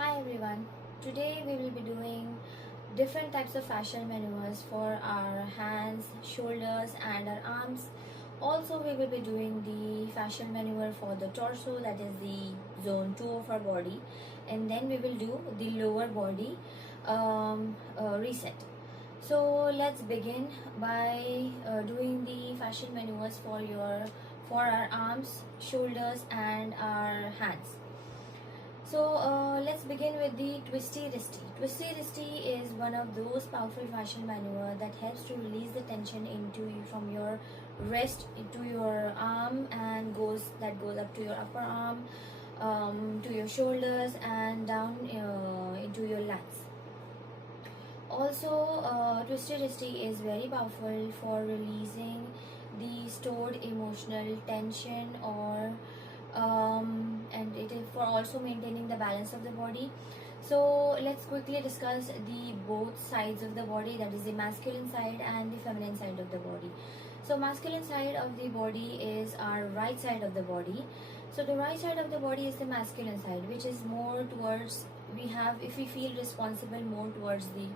Hi everyone. Today we will be doing different types of fascial maneuvers for our hands, shoulders and our arms. Also we will be doing the fascial maneuver for the torso, that is the zone 2 of our body, and then we will do the lower body reset. So let's begin by doing the fascial maneuvers for our arms, shoulders and our hands. So let's begin with the twisty wristy. Twisty wristy is one of those powerful fascial maneuver that helps to release the tension from your wrist into your arm and goes up to your upper arm, to your shoulders and down into your lats. Also, twisty wristy is very powerful for releasing the stored emotional tension and it is for also maintaining the balance of the body. So let's quickly discuss the both sides of the body, that is the masculine side and the feminine side of the body. So masculine side of the body is our right side of the body. So the right side of the body is the masculine side, which is more towards, if we feel responsible more towards the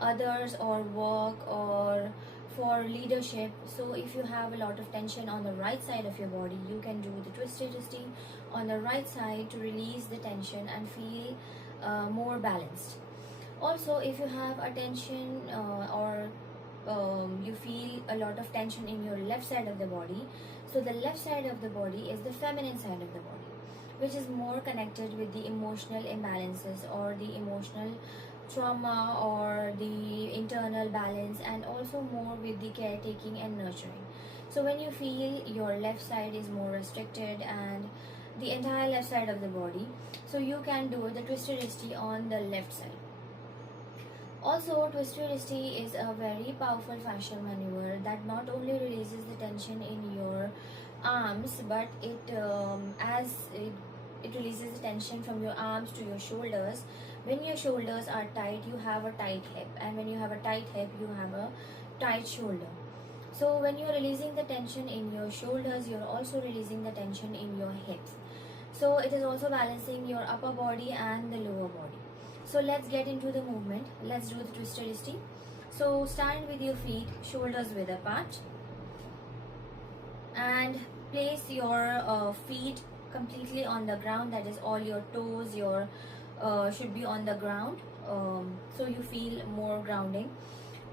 others or work or for leadership. So if you have a lot of tension on the right side of your body, you can do the twisty wristy on the right side to release the tension and feel more balanced. Also, if you have a tension or you feel a lot of tension in your left side of the body, so the left side of the body is the feminine side of the body, which is more connected with the emotional imbalances or the emotional trauma or the internal balance, and also more with the caretaking and nurturing. So when you feel your left side is more restricted and the entire left side of the body, so you can do the twisty wristy on the left side. Also, twisty wristy is a very powerful fascial maneuver that not only releases the tension in your arms, but it releases the tension from your arms to your shoulders. When your shoulders are tight, you have a tight hip, and when you have a tight hip, you have a tight shoulder. So when you're releasing the tension in your shoulders, you're also releasing the tension in your hips. So it is also balancing your upper body and the lower body. So let's get into the movement. Let's do the twisty wristy. So stand with your feet shoulders width apart and place your feet completely on the ground, that is all your toes should be on the ground, so you feel more grounding.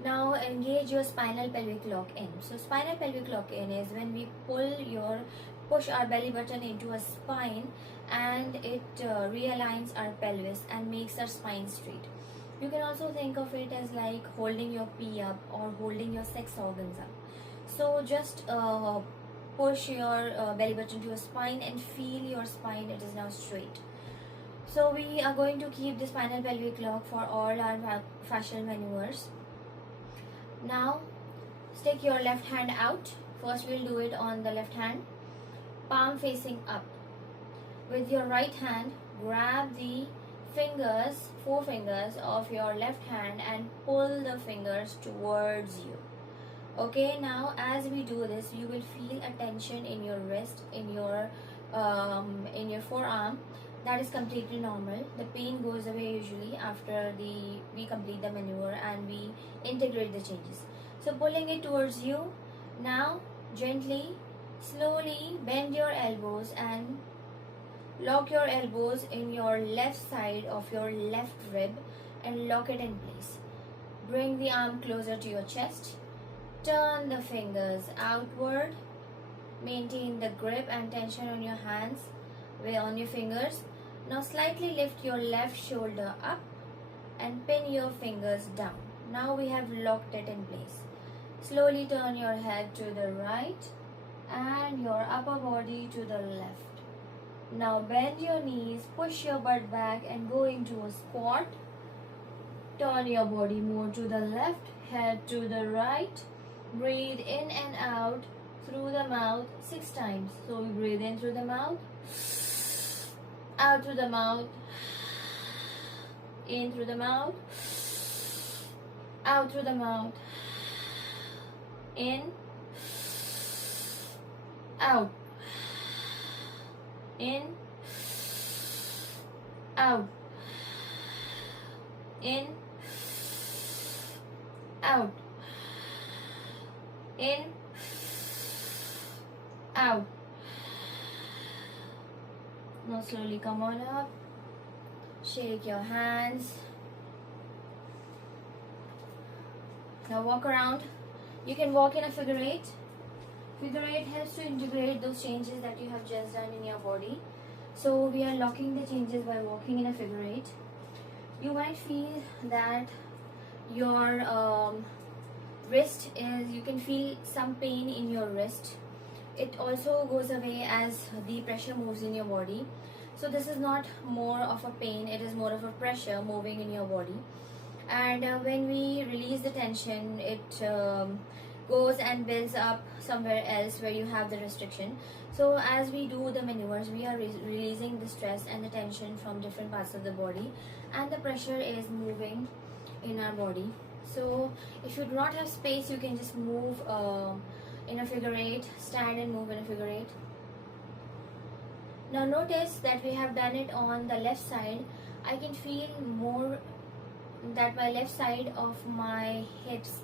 Now engage your spinal pelvic lock in. So spinal pelvic lock in is when we push our belly button into a spine, and it realigns our pelvis and makes our spine straight. You can also think of it as like holding your pee up or holding your sex organs up. So just push your belly button to your spine and feel your spine, it is now straight. So we are going to keep the spinal pelvic lock for all our fascial maneuvers. Now stick your left hand out. First we'll do it on the left hand, palm facing up. With your right hand, grab the four fingers of your left hand and pull the fingers towards you. Okay, now as we do this, you will feel a tension in your wrist, in your forearm. That is completely normal. The pain goes away usually after we complete the maneuver and we integrate the changes. So pulling it towards you. Now gently, slowly bend your elbows and lock your elbows in your left side of your left rib and lock it in place. Bring the arm closer to your chest. Turn the fingers outward. Maintain the grip and tension on your hands, on your fingers. Now slightly lift your left shoulder up and pin your fingers down. Now we have locked it in place. Slowly turn your head to the right and your upper body to the left. Now bend your knees, push your butt back and go into a squat. Turn your body more to the left, head to the right. Breathe in and out through the mouth 6 times. So we breathe in through the mouth, out through the mouth, in through the mouth, out through the mouth, in, out, in, out, in, out, in, out. Now slowly come on up, shake your hands. Now walk around. You can walk in a figure eight. Figure eight helps to integrate those changes that you have just done in your body. So we are locking the changes by walking in a figure eight. You might feel that your wrist is, you can feel some pain in your wrist. It also goes away as the pressure moves in your body. So this is not more of a pain, it is more of a pressure moving in your body. And when we release the tension, it goes and builds up somewhere else where you have the restriction. So as we do the maneuvers, we are releasing the stress and the tension from different parts of the body, and the pressure is moving in our body. So if you do not have space, you can just move in a figure eight, stand and move in a figure eight. Now notice that we have done it on the left side. I can feel more that my left side of my hips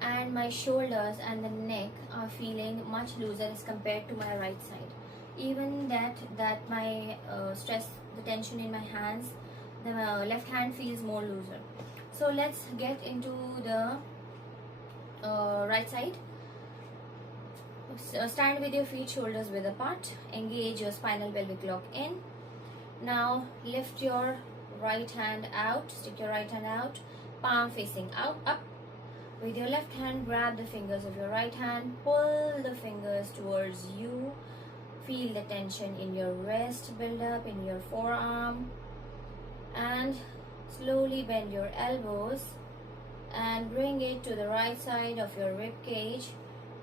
and my shoulders and the neck are feeling much looser as compared to my right side. Even that my stress, the tension in my hands, the left hand feels more looser. So let's get into the right side. So stand with your feet shoulders width apart. Engage your spinal pelvic lock in. Now lift your right hand out. Stick your right hand out. Palm facing out, up. With your left hand, grab the fingers of your right hand. Pull the fingers towards you. Feel the tension in your wrist build up in your forearm. And slowly bend your elbows and bring it to the right side of your rib cage.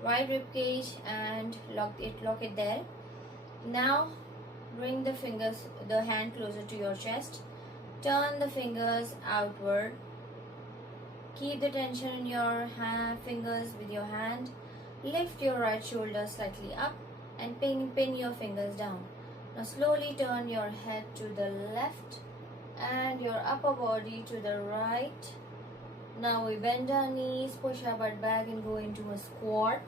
Right rib cage, and lock it there. Now bring the fingers, the hand closer to your chest. Turn the fingers outward. Keep the tension in your fingers with your hand. Lift your right shoulder slightly up and pin your fingers down. Now slowly turn your head to the left and your upper body to the right. Now we bend our knees, push our butt back and go into a squat.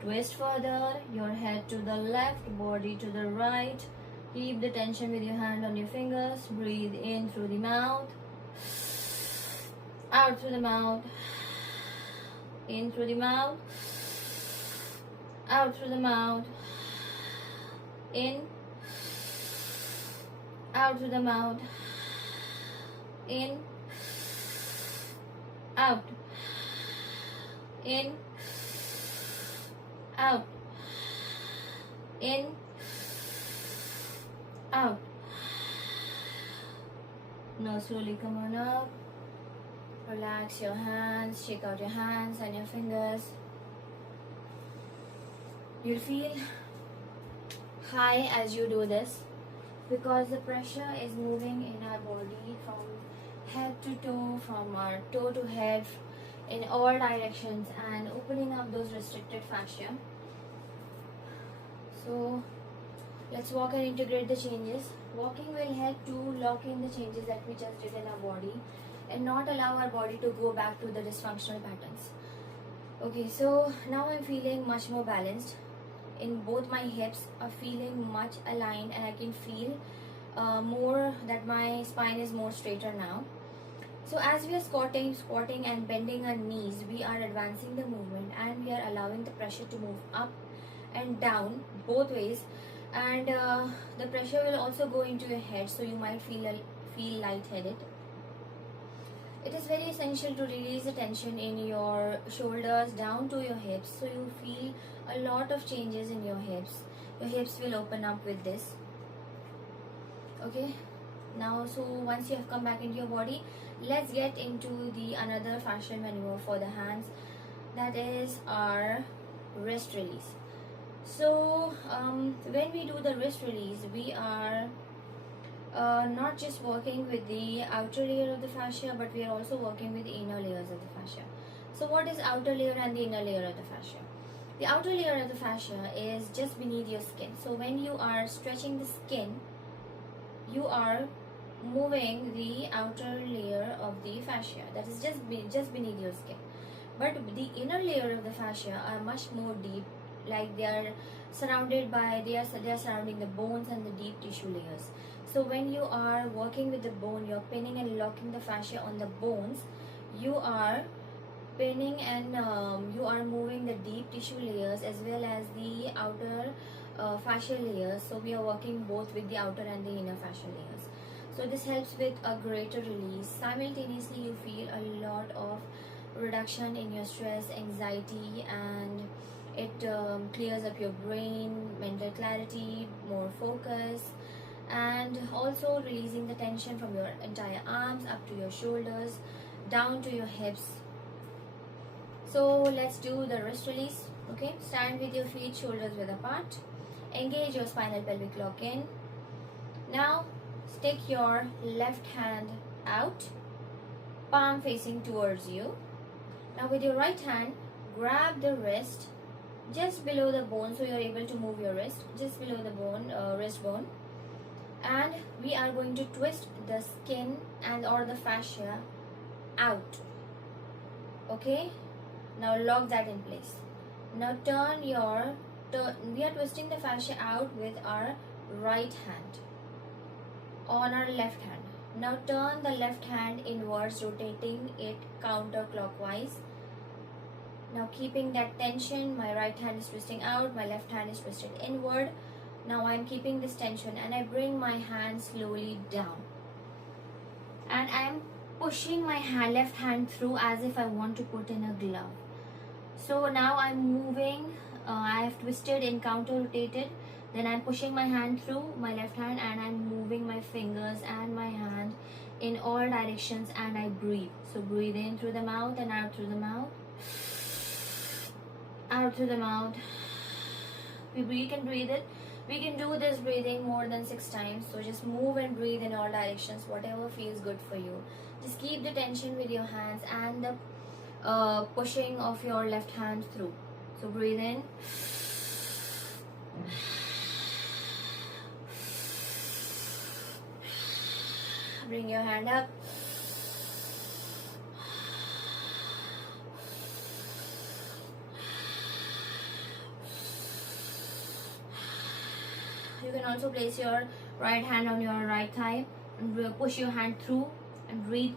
Twist further, your head to the left, body to the right. Keep the tension with your hand on your fingers. Breathe in through the mouth, out through the mouth, in through the mouth, out through the mouth, in, out through the mouth, in, out, in, out, in, out. Now slowly come on up. Relax your hands, shake out your hands and your fingers. You'll feel high as you do this because the pressure is moving in our body from head to toe, from our toe to head, in all directions, and opening up those restricted fascia. So let's walk and integrate the changes. Walking will help to lock in the changes that we just did in our body and not allow our body to go back to the dysfunctional patterns. Okay, so now I'm feeling much more balanced. In both my hips are feeling much aligned, and I can feel more that my spine is more straighter now. So as we are squatting and bending our knees, we are advancing the movement and we are allowing the pressure to move up and down both ways, and the pressure will also go into your head, so you might feel lightheaded. It is very essential to release the tension in your shoulders down to your hips, so you feel a lot of changes in your hips. Your hips will open up with this. Okay, now so once you have come back into your body, let's get into the another fascial maneuver for the hands, that is our wrist release. So when we do the wrist release, we are not just working with the outer layer of the fascia, but we are also working with the inner layers of the fascia. So what is outer layer and the inner layer of the fascia? The outer layer of the fascia is just beneath your skin. So when you are stretching the skin, you are moving the outer layer of the fascia, that is just beneath your skin. But the inner layer of the fascia are much more deep, like they are surrounding the bones and the deep tissue layers. So when you are working with the bone, you're pinning and locking the fascia on the bones. You are pinning and you are moving the deep tissue layers as well as the outer fascial layers. So we are working both with the outer and the inner fascial layers. So this helps with a greater release. Simultaneously, you feel a lot of reduction in your stress, anxiety, and it clears up your brain, mental clarity, more focus, and also releasing the tension from your entire arms up to your shoulders, down to your hips. So let's do the wrist release. Okay, stand with your feet shoulders width apart. Engage your spinal pelvic lock in. Now stick your left hand out, palm facing towards you. Now with your right hand, grab the wrist just below the bone, so you're able to move your wrist just below the bone, wrist bone, and we are going to twist the skin and or the fascia out. Okay, now lock that in place. Now we are twisting the fascia out with our right hand on our left hand. Now turn the left hand inwards, rotating it counterclockwise. Now keeping that tension, my right hand is twisting out, my left hand is twisted inward. Now I'm keeping this tension and I bring my hand slowly down. And I'm pushing my left hand through as if I want to put in a glove. So now I'm moving, I have twisted and counter rotated. Then I'm pushing my hand through, my left hand, and I'm moving my fingers and my hand in all directions, and I breathe. So breathe in through the mouth and out through the mouth. Out through the mouth. We can breathe it. We can do this breathing more than 6 times. So just move and breathe in all directions, whatever feels good for you. Just keep the tension with your hands and the pushing of your left hand through. So breathe in. Bring your hand up. You can also place your right hand on your right thigh and push your hand through and breathe.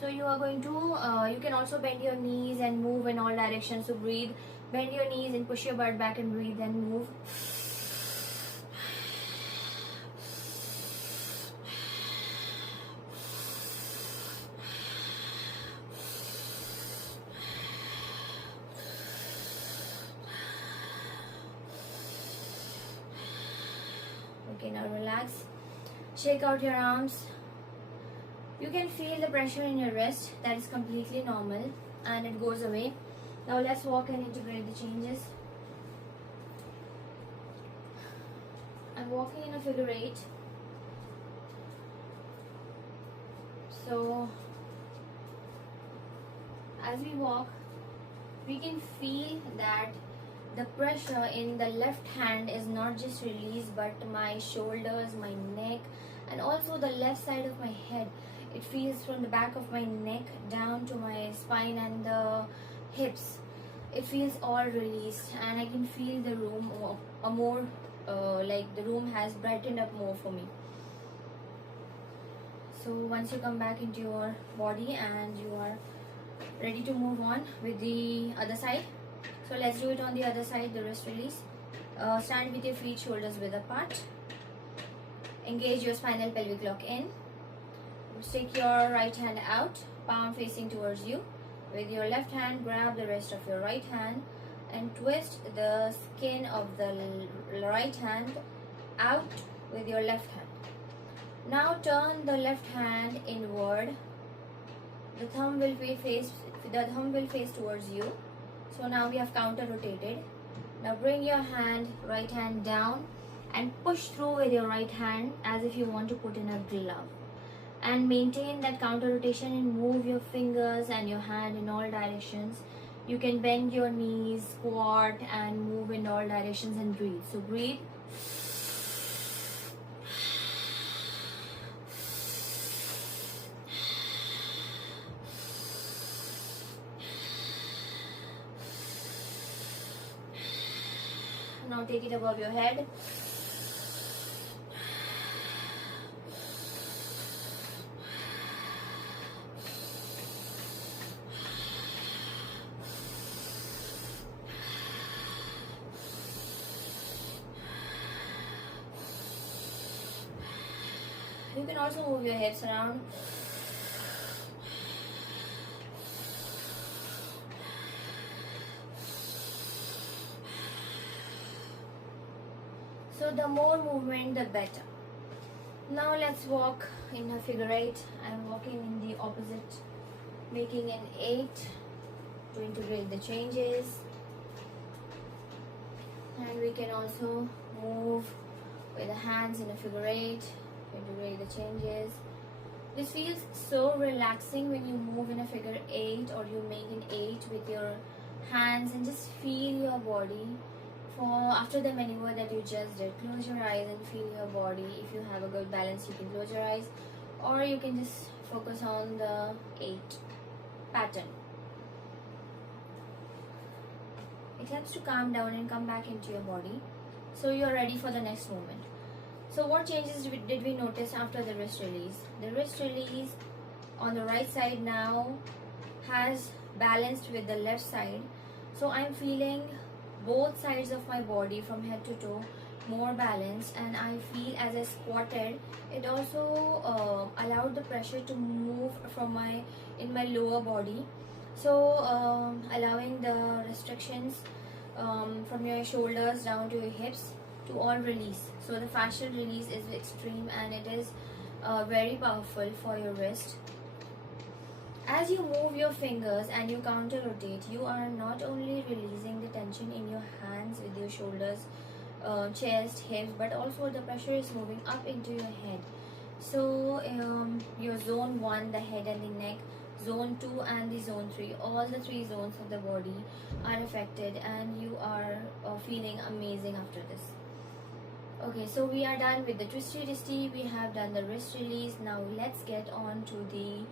So you are going to, you can also bend your knees and move in all directions. So breathe, bend your knees and push your butt back and breathe and move. Okay, now relax. Shake out your arms. You can feel the pressure in your wrist. That is completely normal and it goes away. Now let's walk and integrate the changes. I'm walking in a figure 8. So as we walk, we can feel that the pressure in the left hand is not just released, but my shoulders, my neck, and also the left side of my head. It feels from the back of my neck down to my spine and the hips. It feels all released, and I can feel the room more like the room has brightened up more for me. So once you come back into your body and you are ready to move on with the other side. So let's do it on the other side, the wrist release. Stand with your feet shoulders width apart. Engage your spinal pelvic lock in. Stick your right hand out, palm facing towards you. With your left hand, grab the rest of your right hand and twist the skin of the right hand out with your left hand. Now turn the left hand inward. The thumb will face towards you. So now we have counter rotated. Now bring your right hand down and push through with your right hand as if you want to put in a glove. and maintain that counter rotation and move your fingers and your hand in all directions. You can bend your knees, squat, and move in all directions and breathe. So breathe. Now take it above your head. You can also move your hips around. So the more movement, the better. Now let's walk in a figure 8. I'm walking in the opposite, making an 8 to integrate the changes. And we can also move with the hands in a figure 8 to integrate the changes. This feels so relaxing when you move in a figure 8 or you make an 8 with your hands and just feel your body. After the maneuver that you just did, close your eyes and feel your body. If you have a good balance, you can close your eyes, or you can just focus on the 8 pattern. It helps to calm down and come back into your body, so you're ready for the next movement. So what changes did we notice after the wrist release? The wrist release on the right side now has balanced with the left side. So I'm feeling both sides of my body from head to toe more balanced, and I feel as I squatted, it also allowed the pressure to move from in my lower body. So allowing the restrictions from your shoulders down to your hips to all release. So the fascial release is extreme, and it is very powerful for your wrist. As you move your fingers and you counter rotate, you are not only releasing the tension in your hands with your shoulders, chest, hips, but also the pressure is moving up into your head. So your zone 1, the head and the neck, zone 2 and the zone 3, all the 3 zones of the body are affected, and you are feeling amazing after this. Okay, so we are done with the twisty, we have done the wrist release. Now let's get on to the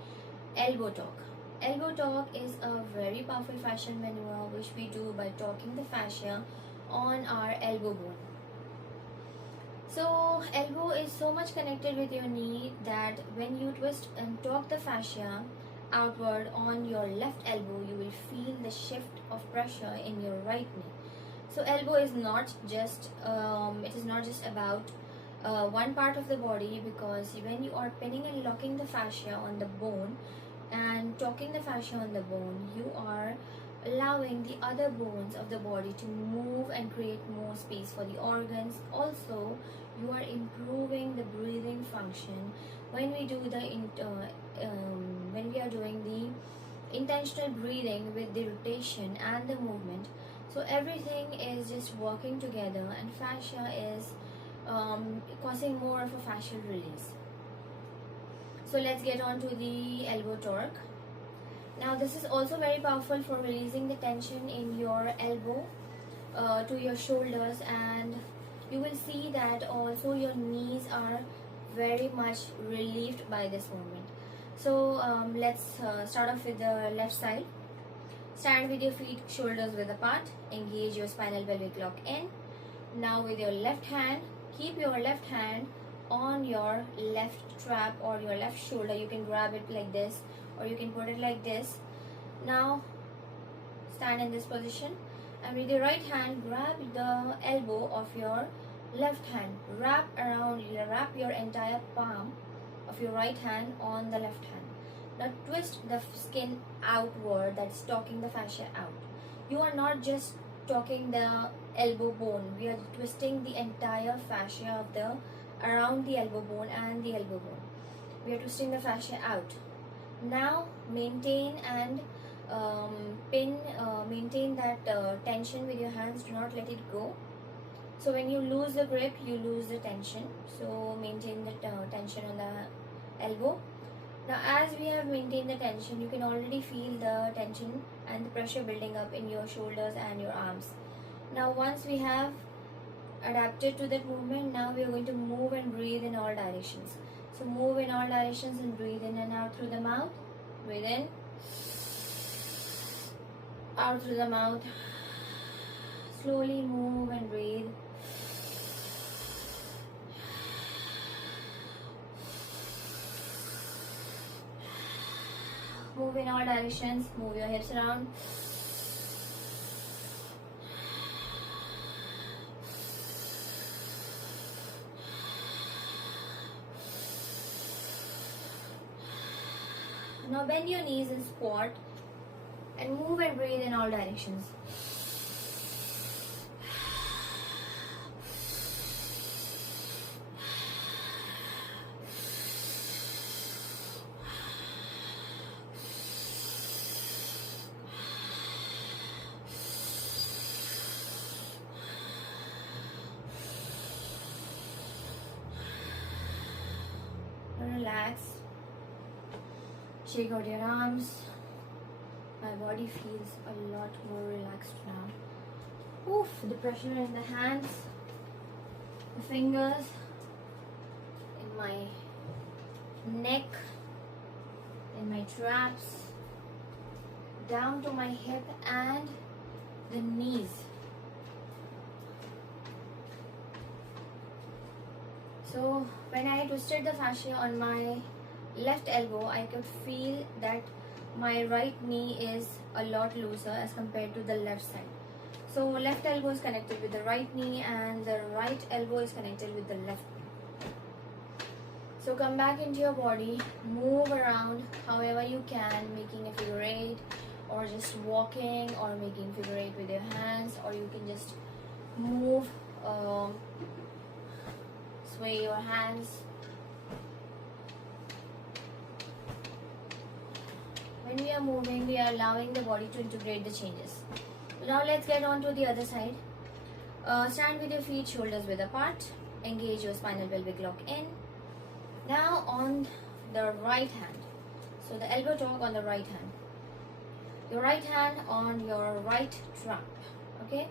elbow torque. Elbow torque is a very powerful fascial maneuver which we do by torquing the fascia on our elbow bone. So elbow is so much connected with your knee that when you twist and torque the fascia outward on your left elbow, you will feel the shift of pressure in your right knee. So elbow is not just about one part of the body, because when you are pinning and locking the fascia on the bone and torquing the fascia on the bone, you are allowing the other bones of the body to move and create more space for the organs. Also, you are improving the breathing function when we do when we are doing the intentional breathing with the rotation and the movement. So everything is just working together, and fascia is causing more of a fascial release. So let's get on to the elbow torque. Now this is also very powerful for releasing the tension in your elbow to your shoulders, and you will see that also your knees are very much relieved by this movement. So let's start off with the left side. Stand with your feet shoulders width apart. Engage your spinal pelvic lock in. Now with your left hand, keep your left hand on your left trap or your left shoulder. You can grab it like this, or you can put it like this. Now stand in this position, and with your right hand grab the elbow of your left hand. Wrap your entire palm of your right hand on the left hand. Now twist the skin outward, that's torquing the fascia out. You are not just torquing the elbow bone, we are twisting the entire fascia of around the elbow bone and the elbow bone. We are twisting the fascia out. Now maintain and maintain that tension with your hands. Do not let it go. So when you lose the grip, you lose the tension. So maintain the tension on the elbow. Now, as we have maintained the tension, you can already feel the tension and the pressure building up in your shoulders and your arms. Now, once we have adapted to that movement, now we are going to move and breathe in all directions. So, move in all directions and breathe in and out through the mouth. Breathe in, out through the mouth. Slowly move and breathe. Move in all directions. Move your hips around. Now bend your knees and squat and move and breathe in all directions. Relax. Shake out your arms. My body feels a lot more relaxed now. Oof, the pressure in the hands, the fingers, in my neck, in my traps, down to my hip and the knees. So when I twisted the fascia on my left elbow, I could feel that my right knee is a lot looser as compared to the left side. So left elbow is connected with the right knee and the right elbow is connected with the left knee. So come back into your body, move around however you can, making a figure eight or just walking or making figure eight with your hands, or you can just move, sway your hands. When we are moving, we are allowing the body to integrate the changes. Now let's get on to the other side. Stand with your feet shoulders width apart. Engage your spinal pelvic lock in. Now on the right hand. So the elbow talk on the right hand. Your right hand on your right trap. Okay.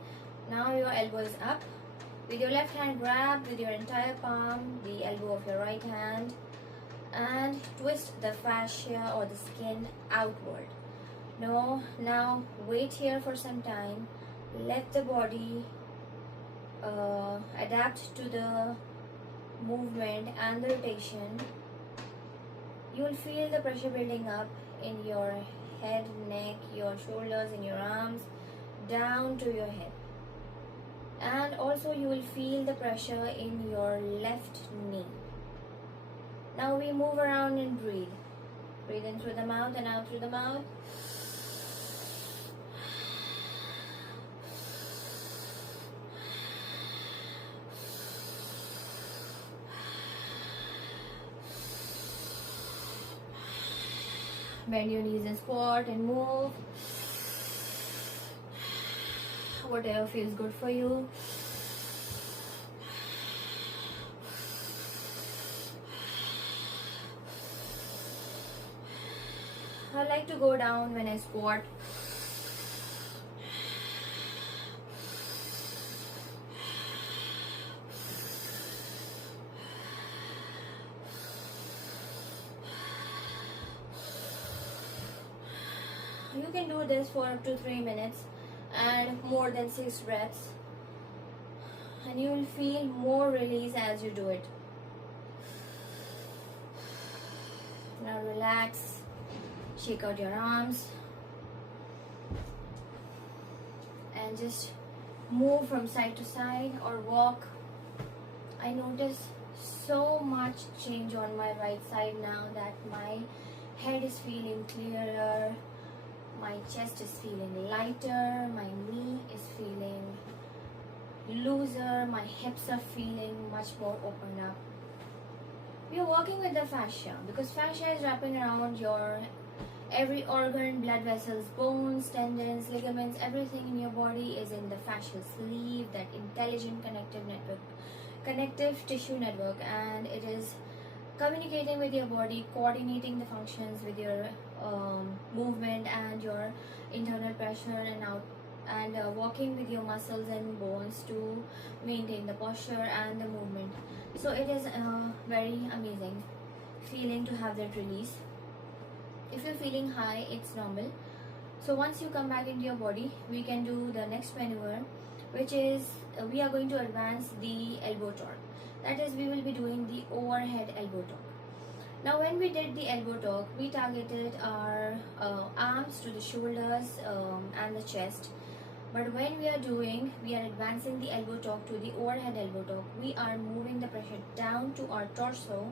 Now your elbow is up. With your left hand, grab with your entire palm the elbow of your right hand and twist the fascia or the skin outward. No, now wait here for some time. Let the body adapt to the movement and the rotation. You will feel the pressure building up in your head, neck, your shoulders, in your arms, down to your head. And also you will feel the pressure in your left knee. Now we move around and breathe. Breathe in through the mouth and out through the mouth. Bend your knees and squat and move. Whatever feels good for you. I like to go down when I squat. You can do this for up to 3 minutes and more than 6 breaths, and you will feel more release as you do it. Now relax, shake out your arms and just move from side to side or walk. I notice so much change on my right side now that my head is feeling clearer. My chest is feeling lighter, my knee is feeling looser, my hips are feeling much more opened up. We are working with the fascia because fascia is wrapping around your every organ, blood vessels, bones, tendons, ligaments, everything in your body is in the fascial sleeve, that intelligent connective tissue network, and it is communicating with your body, coordinating the functions with your movement and your internal pressure and out, and working with your muscles and bones to maintain the posture and the movement. So it is very amazing feeling to have that release. If you're feeling high, it's normal. So once you come back into your body, we can do the next maneuver, which is we are going to advance the elbow torque. That is, we will be doing the overhead elbow torque. Now when we did the elbow torque, we targeted our arms to the shoulders and the chest. But when we are advancing the elbow torque to the overhead elbow torque, we are moving the pressure down to our torso,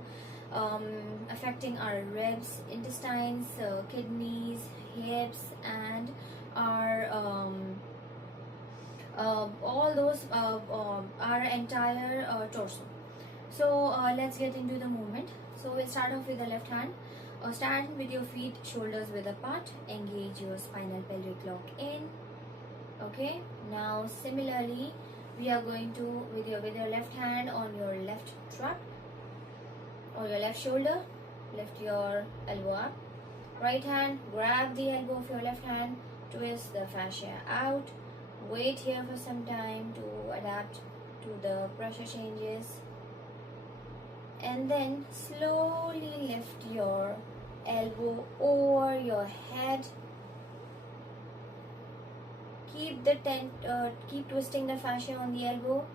affecting our ribs, intestines, kidneys, hips, and our all those our entire torso. So let's get into the movement. So we'll start off with the left hand. Stand with your feet shoulders width apart. Engage your spinal pelvic lock in. Okay. Now similarly, we are going to with your left hand on your left trap or your left shoulder. Lift your elbow up. Right hand, grab the elbow of your left hand. Twist the fascia out. Wait here for some time to adapt to the pressure changes. And then slowly lift your elbow over your head. Keep twisting the fascia on the elbow.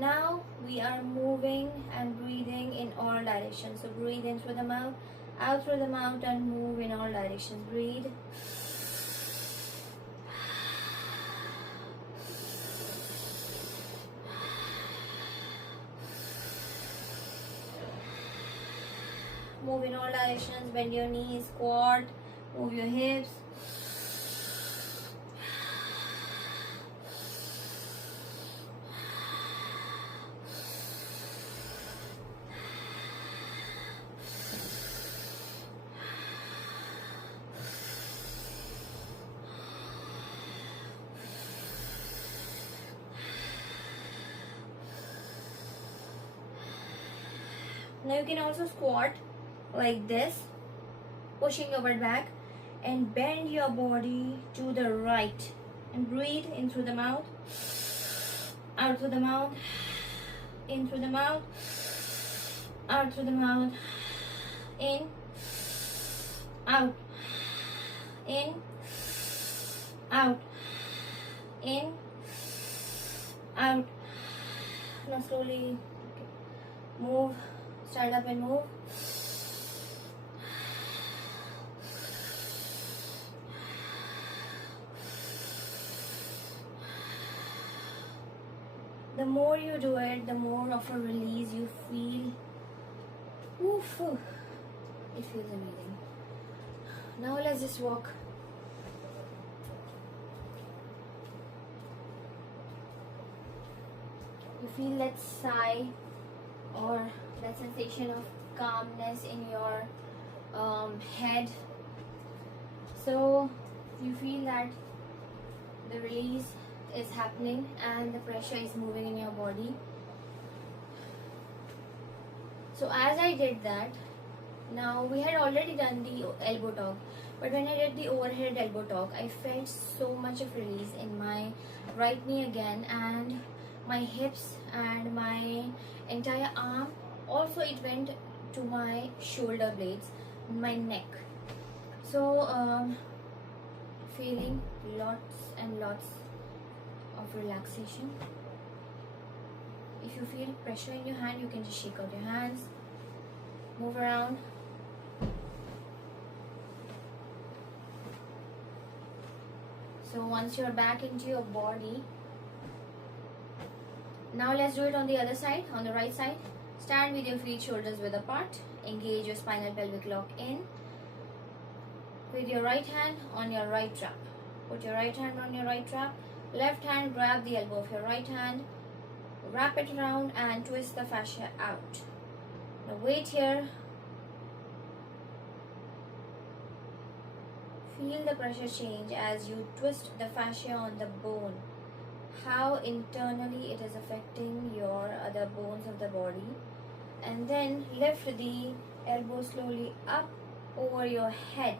Now we are moving and breathing in all directions. So breathe in through the mouth, out through the mouth, and move in all directions. Breathe. Move in all directions. Bend your knees, squat, move your hips. Now you can also squat like this, pushing your butt back, and bend your body to the right, and breathe in through the mouth, out through the mouth, in through the mouth, out through the mouth, in, out, in, out, in, out. Now slowly move, stand up and move. The more you do it, the more of a release you feel. Oof, it feels amazing. Now let's just walk. You feel that sigh or that sensation of calmness in your head. So you feel that the release is happening and the pressure is moving in your body. So as I did that, now we had already done the elbow torque, but when I did the overhead elbow torque, I felt so much of release in my right knee again, and my hips and my entire arm. Also it went to my shoulder blades, my neck. So feeling lots and lots of relaxation. If you feel pressure in your hand, you can just shake out your hands, move around. So once you're back into your body, now let's do it on the other side, on the right side. Stand with your feet shoulders width apart. Engage your spinal pelvic lock in. With your right hand on your right trap. Put your right hand on your right trap. Left hand, grab the elbow of your right hand. Wrap it around and twist the fascia out. Now wait here. Feel the pressure change as you twist the fascia on the bone. How internally it is affecting your other bones of the body, and then lift the elbow slowly up over your head.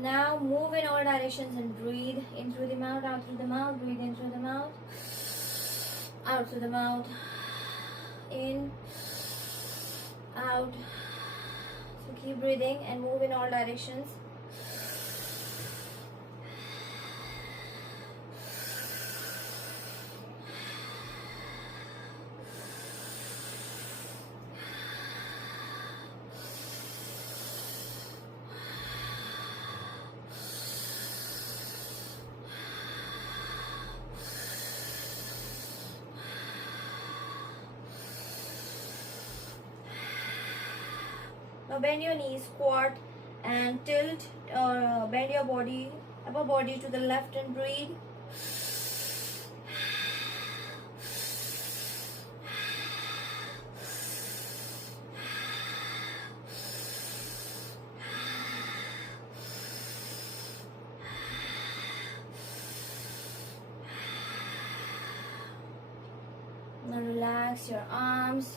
Now move in all directions and breathe in through the mouth, out through the mouth, breathe in through the mouth, out through the mouth, in, out. So keep breathing and move in all directions. Now bend your knees, squat and tilt or bend your body, upper body to the left and breathe. Now relax your arms,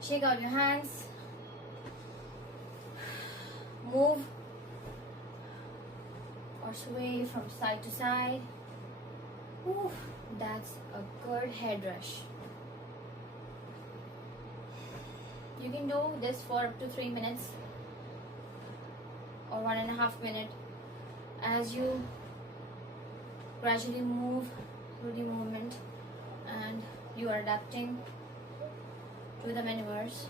shake out your hands, move or sway from side to side. Ooh, that's a good head rush. You can do this for up to 3 minutes or 1.5 minutes as you gradually move through the movement and you are adapting to the maneuvers.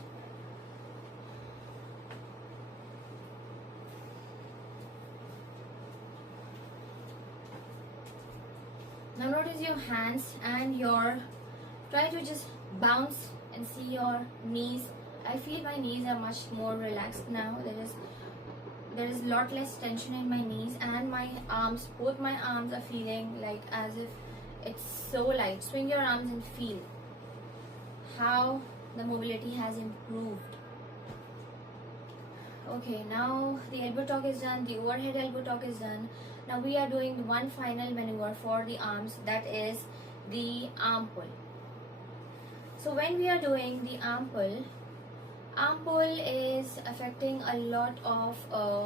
Now notice your hands and try to just bounce and see your knees. I feel my knees are much more relaxed now. There is a lot less tension in my knees, and my arms, both my arms are feeling like as if it's so light. Swing your arms and feel how the mobility has improved. Okay, now the elbow tuck is done, the overhead elbow tuck is done. Now we are doing one final maneuver for the arms, that is the arm pull. So when we are doing the arm pull is affecting a lot of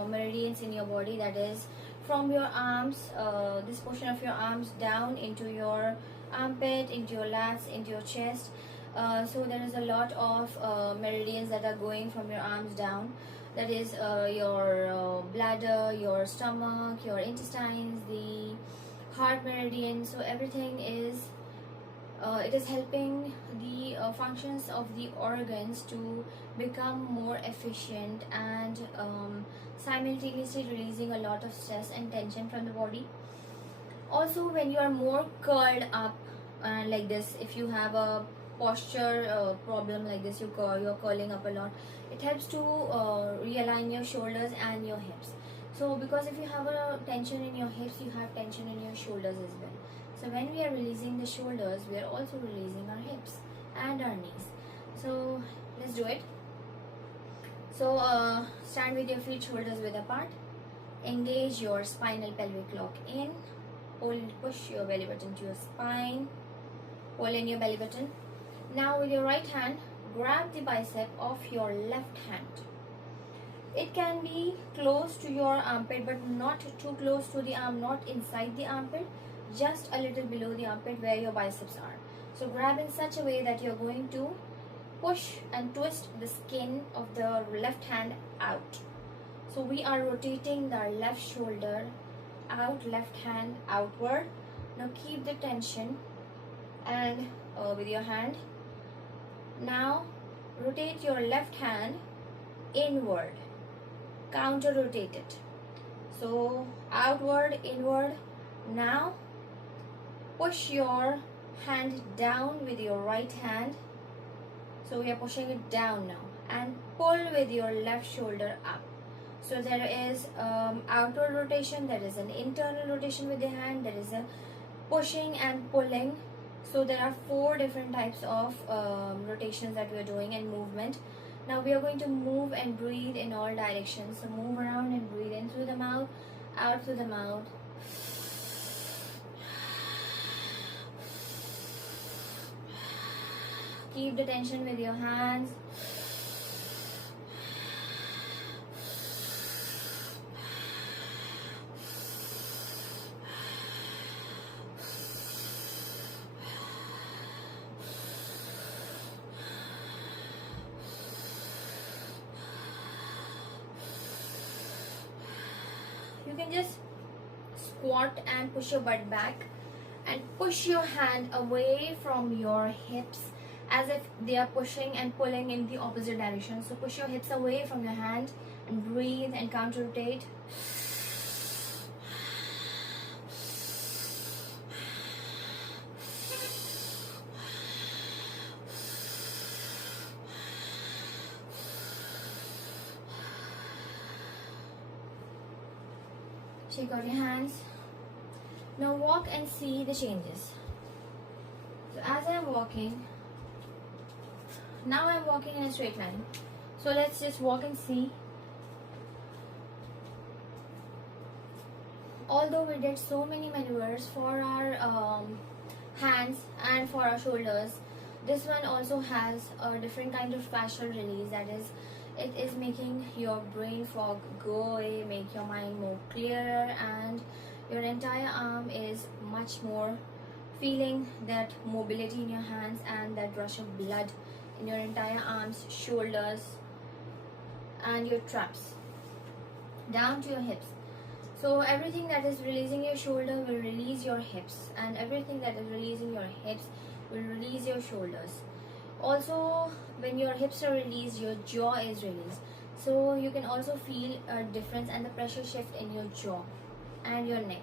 meridians in your body, that is from your arms, this portion of your arms down into your armpit, into your lats, into your chest. So there is a lot of meridians that are going from your arms down, that is your bladder, your stomach, your intestines, the heart meridian. So everything is it is helping the functions of the organs to become more efficient and simultaneously releasing a lot of stress and tension from the body. Also, when you are more curled up like this, if you have a posture problem like this, you're curling up a lot, it helps to realign your shoulders and your hips. So because if you have a tension in your hips, you have tension in your shoulders as well. So when we are releasing the shoulders, we are also releasing our hips and our knees. So let's do it. So stand with your feet shoulders width apart. Engage your spinal pelvic lock in. Push your belly button to your spine. Pull in your belly button. Now with your right hand, grab the bicep of your left hand. It can be close to your armpit, but not too close to the arm, not inside the armpit, just a little below the armpit where your biceps are. So grab in such a way that you're going to push and twist the skin of the left hand out. So we are rotating the left shoulder out, left hand outward. Now keep the tension and with your hand. Now rotate your left hand inward, counter rotate it. So outward, inward. Now push your hand down with your right hand. So we are pushing it down now, and pull with your left shoulder up. So there is outward rotation, there is an internal rotation with the hand, there is a pushing and pulling. So there are 4 different types of rotations that we are doing and movement. Now we are going to move and breathe in all directions. So move around and breathe in through the mouth, out through the mouth. keep the tension with your hands. You can just squat and push your butt back and push your hand away from your hips as if they are pushing and pulling in the opposite direction. So push your hips away from your hand and breathe and counter rotate. Shake out your hands. Now walk and see the changes. So as I am walking, now I am walking in a straight line. So let's just walk and see. Although we did so many maneuvers for our hands and for our shoulders, this one also has a different kind of fascial release. That is, it is making your brain fog go away, make your mind more clearer, and your entire arm is much more feeling that mobility in your hands and that rush of blood in your entire arms, shoulders, and your traps down to your hips. So everything that is releasing your shoulder will release your hips, and everything that is releasing your hips will release your shoulders. Also, when your hips are released, your jaw is released. So you can also feel a difference and the pressure shift in your jaw and your neck.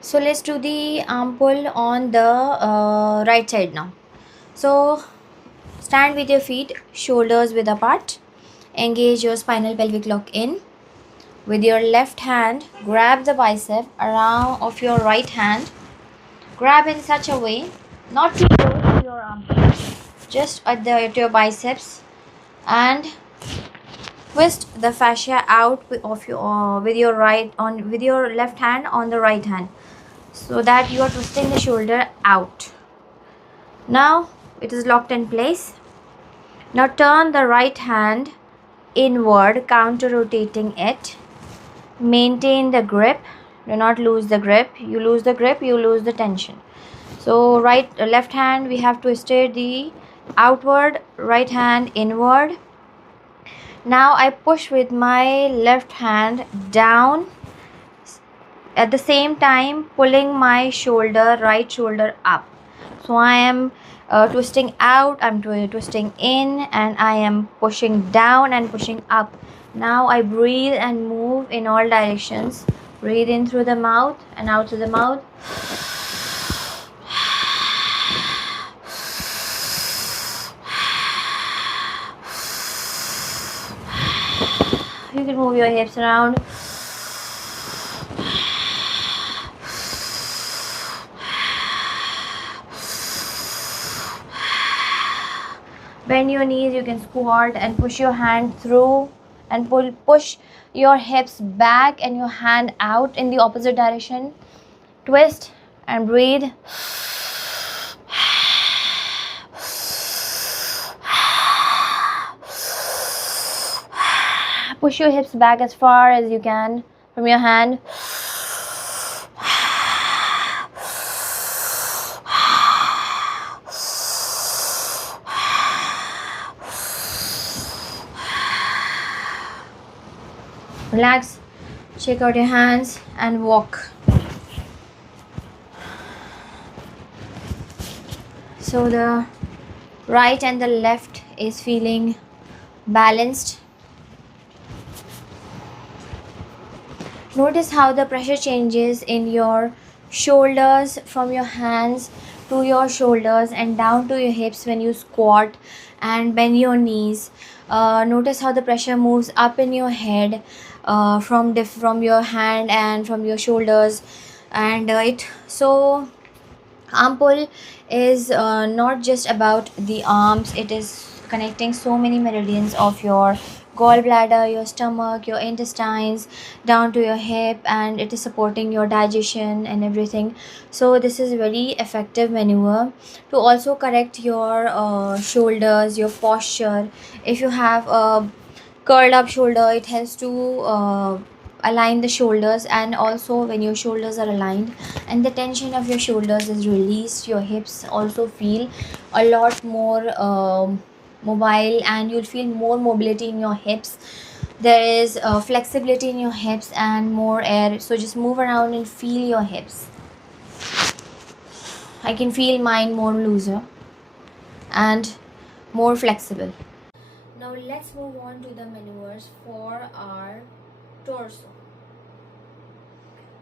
So let's do the arm pull on the right side now. So stand with your feet shoulders width apart. Engage your spinal pelvic lock in. With your left hand, grab the bicep around of your right hand. Grab in such a way, not too close to your armpit, just at your biceps, and twist the fascia out of your with your left hand on the right hand, so that you are twisting the shoulder out. Now it is locked in place. Now turn the right hand inward, counter rotating it. Maintain the grip. Do not lose the grip. You lose the grip, you lose the tension. So left hand we have twisted the outward, right hand inward. Now I push with my left hand down, at the same time pulling my right shoulder up. So I am twisting out, I'm twisting in, and I am pushing down and pushing up. Now I breathe and move in all directions. Breathe in through the mouth and out through the mouth. You can move your hips around. Bend your knees, you can squat and push your hand through and push your hips back and your hand out in the opposite direction. Twist and breathe. Push your hips back as far as you can from your hand. Relax, shake out your hands and walk. So the right and the left is feeling balanced. Notice how the pressure changes in your shoulders, from your hands to your shoulders and down to your hips when you squat and bend your knees. Notice how the pressure moves up in your head, from your hand and from your shoulders, and arm pull is not just about the arms. It is connecting so many meridians of your gallbladder, your stomach, your intestines, down to your hip, and it is supporting your digestion and everything. So this is very effective maneuver to also correct your shoulders, your posture. If you have a curled up shoulder, it helps to align the shoulders, and also when your shoulders are aligned and the tension of your shoulders is released, your hips also feel a lot more mobile, and you'll feel more mobility in your hips. There is flexibility in your hips and more air, so just move around and feel your hips. I can feel mine more looser and more flexible. Now let's move on to the maneuvers for our torso.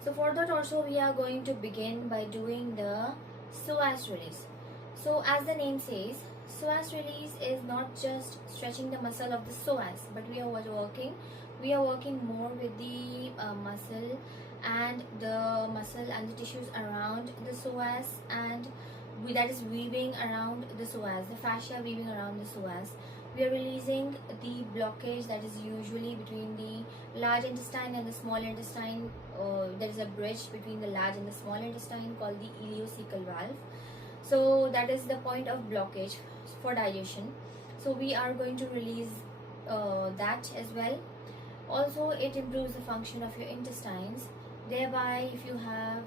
So for the torso, we are going to begin by doing the psoas release. So as the name says, psoas release is not just stretching the muscle of the psoas, but we are working more with the muscle and the tissues around the psoas, and that is weaving around the psoas, the fascia weaving around the psoas. We are releasing the blockage that is usually between the large intestine and the small intestine. There is a bridge between the large and the small intestine called the ileocecal valve. So that is the point of blockage for digestion. So we are going to release that as well. Also, it improves the function of your intestines. Thereby, if you have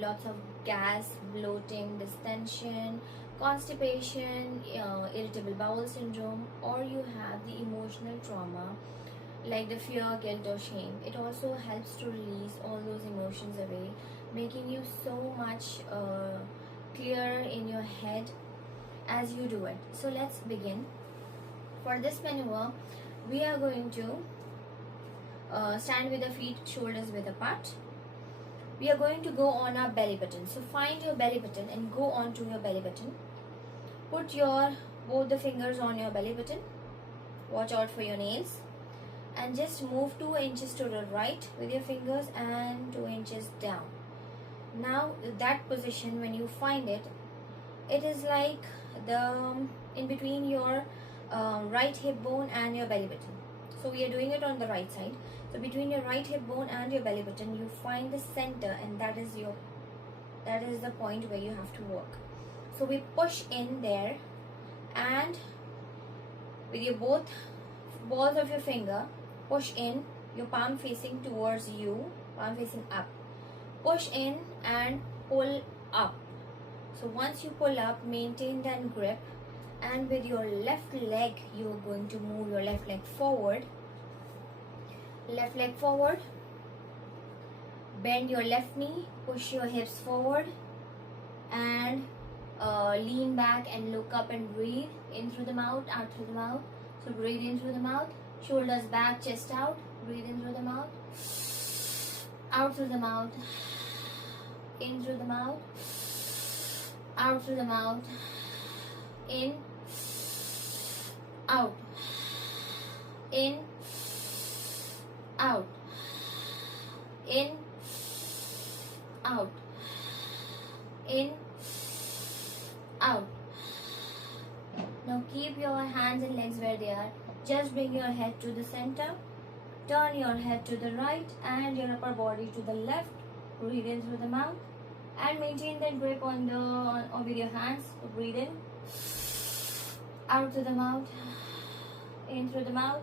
lots of gas, bloating, distension, constipation, irritable bowel syndrome, or you have the emotional trauma like the fear, guilt, or shame, it also helps to release all those emotions away, making you so much clearer in your head as you do it. So let's begin. For this maneuver, we are going to stand with the feet shoulders width apart. We are going to go on our belly button. So find your belly button and go on to your belly button. Put your both the fingers on your belly button. Watch out for your nails. And just move 2 inches to the right with your fingers and 2 inches down. Now that position, when you find it, it is like the in between your right hip bone and your belly button. So we are doing it on the right side. So between your right hip bone and your belly button, you find the center, and that is the point where you have to work. So we push in there, and with your both balls of your finger, push in, your palm facing towards you, palm facing up. Push in and pull up. So once you pull up, maintain that grip, and with your left leg, you are going to move your left leg forward. Left leg forward. Bend your left knee, push your hips forward, and lean back and look up and breathe in through the mouth, out through the mouth. So breathe in through the mouth, shoulders back, chest out, breathe in through the mouth, out through the mouth, in through the mouth, out through the mouth, in, out, in, out, in, out, in, out. Now keep your hands and legs where they are. Just bring your head to the center. Turn your head to the right and your upper body to the left. Breathe in through the mouth and maintain that grip on with your hands. So breathe in, out through the mouth, in through the mouth,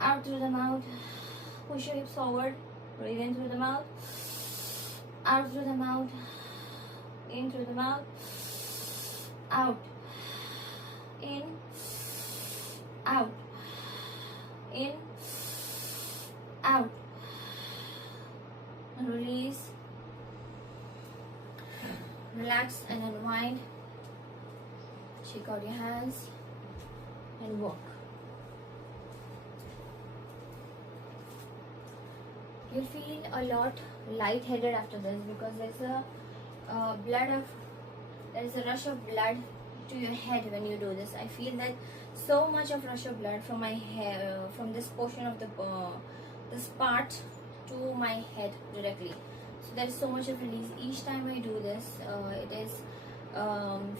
out through the mouth. Push your hips forward. Breathe in through the mouth, out through the mouth, in through the mouth, out, in, out, in, out. Release, relax and unwind. Shake out your hands and walk. You'll feel a lot lightheaded after this, because there's a rush of blood to your head when you do this. I feel that so much of rush of blood from my hair, from this portion of this part to my head directly. So there is so much of release each time I do this. It is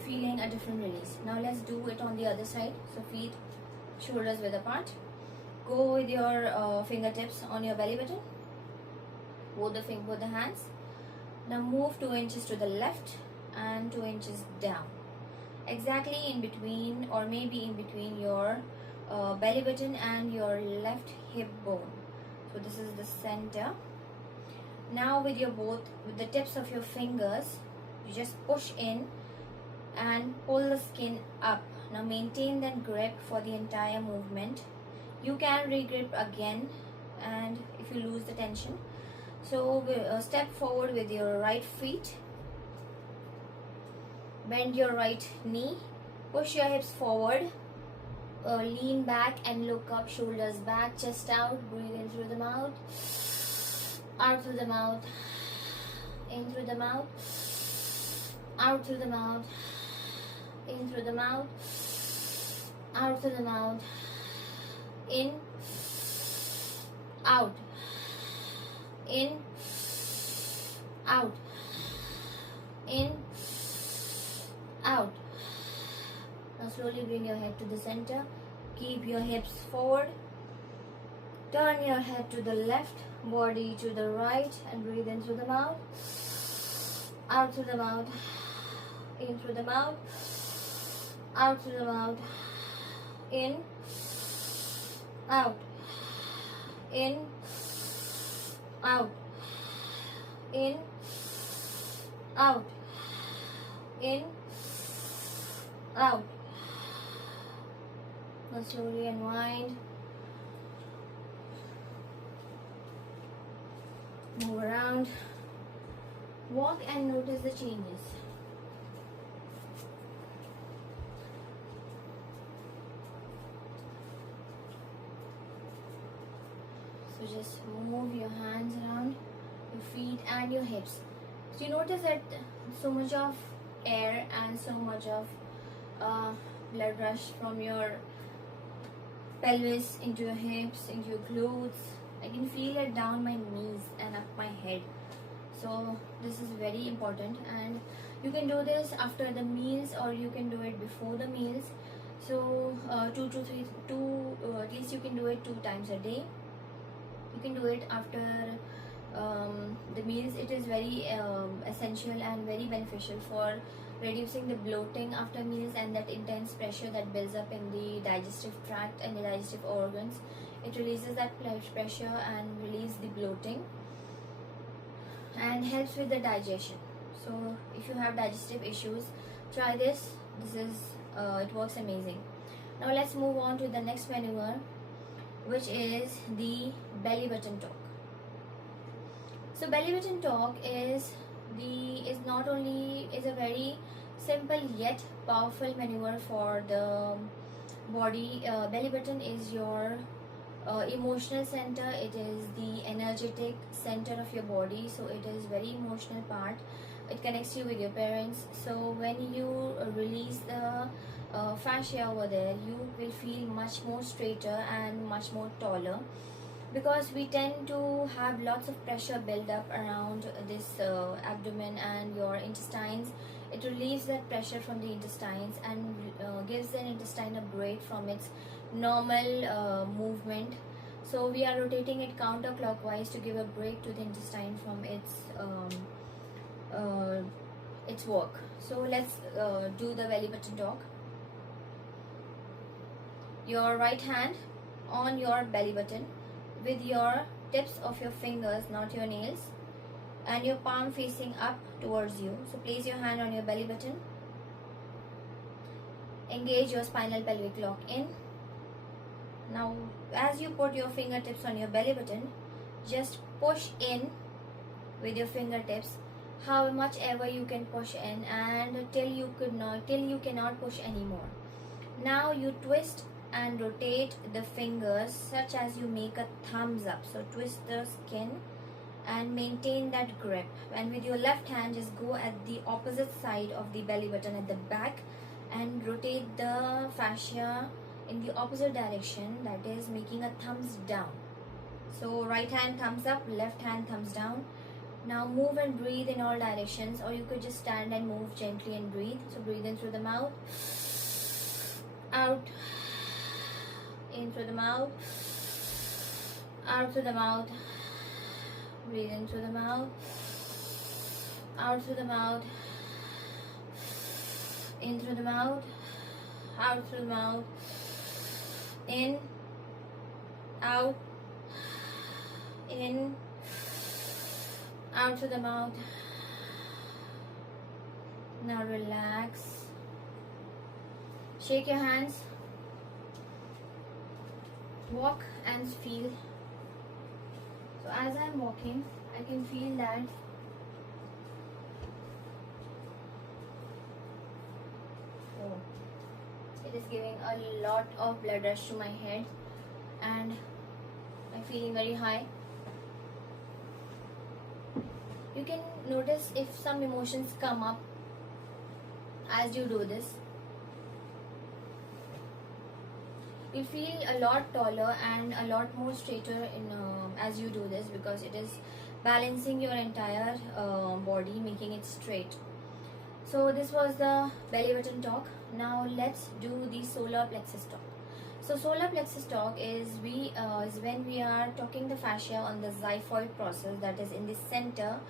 feeling a different release. Now let's do it on the other side. So feet shoulders width apart. Go with your fingertips on your belly button, both the hands. Now move 2 inches to the left and 2 inches down, exactly in between, or maybe in between your belly button and your left hip bone. So this is the center. Now with the tips of your fingers, you just push in and pull the skin up. Now maintain that grip for the entire movement. You can regrip again and if you lose the tension. So step forward with your right feet, bend your right knee, push your hips forward, lean back and look up, shoulders back, chest out, breathe in through the mouth, out through the mouth, in through the mouth, out through the mouth, in through the mouth, out through the mouth, in, out, in, out, in, out. Now slowly bring your head to the center. Keep your hips forward. Turn your head to the left, body to the right, and breathe in through the mouth, out through the mouth, in through the mouth, out through the mouth, in, out, in, out, in, out, in, out. Now slowly unwind. Move around. Walk and notice the changes. So just move your hands around your feet and your hips. So you notice that so much of air and so much of blood rush from your pelvis into your hips, into your glutes. I can feel it down my knees and up my head. So this is very important, and you can do this after the meals or you can do it before the meals. So at least you can do it 2 times a day. You can do it after the meals. It is very essential and very beneficial for reducing the bloating after meals and that intense pressure that builds up in the digestive tract and the digestive organs. It releases that pressure and release the bloating and helps with the digestion. So if you have digestive issues, try this. It works amazing. Now let's move on to the next maneuver, which is the belly button talk. So belly button talk is a very simple yet powerful maneuver for the body. Belly button is your emotional center. It is the energetic center of your body, so it is very emotional part. It connects you with your parents. So when you release the fascia over there, you will feel much more straighter and much more taller, because we tend to have lots of pressure build up around this abdomen and your intestines. It relieves that pressure from the intestines and gives the intestine a break from its normal movement. So we are rotating it counterclockwise to give a break to the intestine from its work. So let's do the belly button talk. Your right hand on your belly button with your tips of your fingers, not your nails, and your palm facing up towards you. So place your hand on your belly button. Engage your spinal pelvic lock in. Now as you put your fingertips on your belly button, just push in with your fingertips how much ever you can push in, and till you cannot push anymore. Now you twist and rotate the fingers such as you make a thumbs up. So twist the skin and maintain that grip, and with your left hand just go at the opposite side of the belly button at the back and rotate the fascia in the opposite direction, that is making a thumbs down. So right hand thumbs up, left hand thumbs down. Now move and breathe in all directions, or you could just stand and move gently and breathe. So breathe in through the mouth, out, in through the mouth, Out through the mouth. Breathe in through the mouth. Out through the mouth. In through the mouth. Out through the mouth. In. Out. In. Out through the mouth. Now relax. Shake your hands. Walk and feel. So as I am walking, I can feel that it is giving a lot of blood rush to my head, and I'm feeling very high. You can notice if some emotions come up as you do this. You feel a lot taller and a lot more straighter as you do this, because it is balancing your entire body, making it straight. So this was the belly button talk. Now let's do the solar plexus talk. So solar plexus talk is when we are talking the fascia on the xiphoid process, that is in the center,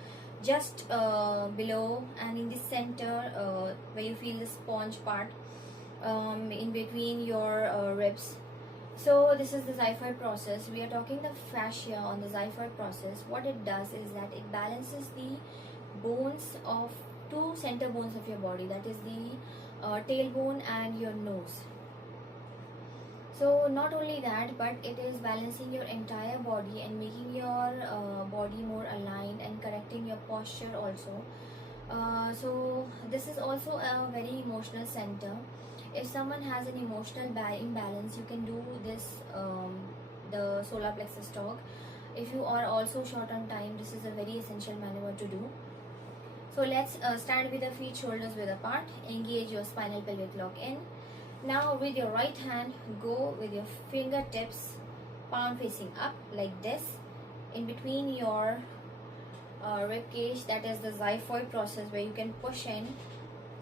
just below, and in the center where you feel the sponge part, in between your ribs. So this is the xiphoid process. We are talking the fascia on the xiphoid process. What it does is that it balances the bones of two center bones of your body, that is the tailbone and your nose. So not only that, but it is balancing your entire body and making your body more aligned and correcting your posture also. So this is also a very emotional center. If someone has an emotional imbalance, you can do this, the solar plexus talk. If you are also short on time, this is a very essential maneuver to do. So let's stand with the feet shoulders width apart. Engage your spinal pelvic lock in. Now with your right hand, go with your fingertips palm facing up like this, in between your rib cage, that is the xiphoid process where you can push in.